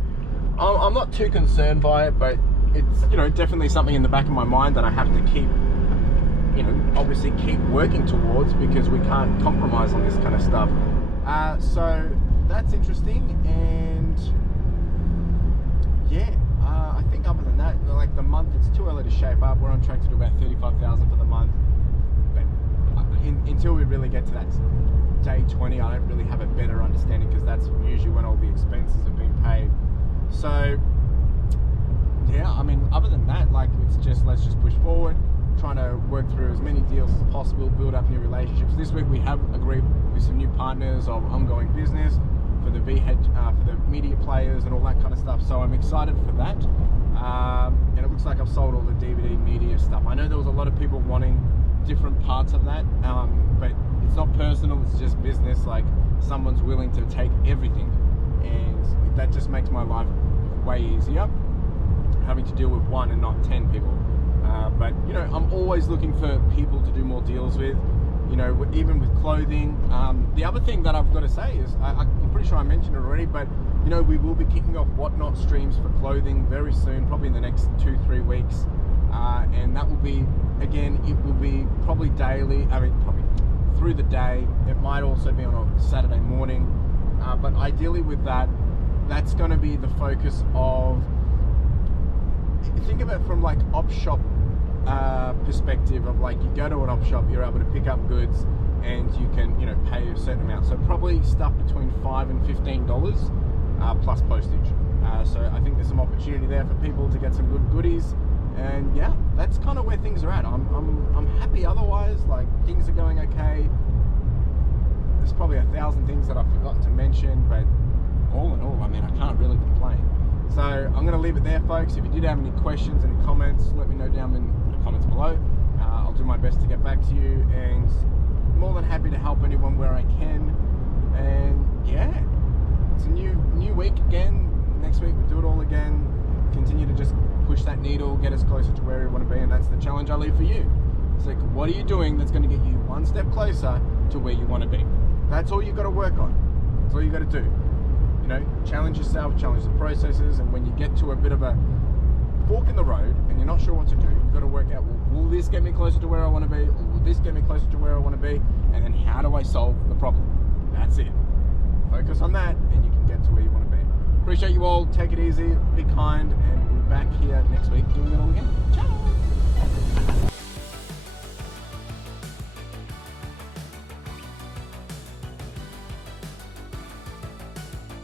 I'm not too concerned by it, but it's definitely something in the back of my mind that I have to keep obviously keep working towards, because we can't compromise on this kind of stuff. So that's interesting, and yeah, I think other than that, like the month, it's too early to shape up. We're on track to do about 35,000 for the month, but until we really get to that day 20, I don't really have a better understanding, because that's usually when all the expenses have been paid. So yeah, I mean, other than that, like, it's just, let's just push forward, trying to work through as many deals as possible, build up new relationships. This week we have agreed with some new partners of ongoing business for the for the media players and all that kind of stuff. So I'm excited for that. And it looks like I've sold all the DVD media stuff. I know there was a lot of people wanting different parts of that, but it's not personal, it's just business. Like, someone's willing to take everything, and that just makes my life way easier, having to deal with 1 and not 10 people. But I'm always looking for people to do more deals with, even with clothing. The other thing that I've got to say is, I'm pretty sure I mentioned it already, but we will be kicking off Whatnot streams for clothing very soon, probably in the next 2-3 weeks, and that will be, again, it will be probably daily. I mean, probably through the day. It might also be on a Saturday morning, but ideally with that, that's going to be the focus of, think of it from like op shop perspective of, like, you go to an op shop, you're able to pick up goods, and you can pay a certain amount. So probably stuff between $5 and $15 plus postage. So I think there's some opportunity there for people to get some good goodies, and yeah, that's kind of where things are at. I'm happy otherwise. Like, things are going okay. There's probably 1,000 things that I've forgotten to mention, but all in all, I mean, I can't really complain. So I'm going to leave it there, folks. If you did have any questions, any comments, let me know down in the comments below. I'll do my best to get back to you, and more than happy to help anyone where I can. And yeah, it's a new week again. Next week we'll do it all again. Continue to just push that needle, get us closer to where we want to be, and that's the challenge I leave for you. It's like, what are you doing that's going to get you one step closer to where you want to be? That's all you got to work on. That's all you got to do. You know, challenge yourself, challenge the processes, and when you get to a bit of a fork in the road and you're not sure what to do, you've got to work out, well, will this get me closer to where I want to be, or will this get me closer to where I want to be, and then how do I solve the problem? That's it. Focus on that and you can get to where you want to be. Appreciate you all. Take it easy, be kind, and we'll be back here next week doing it all again. Ciao.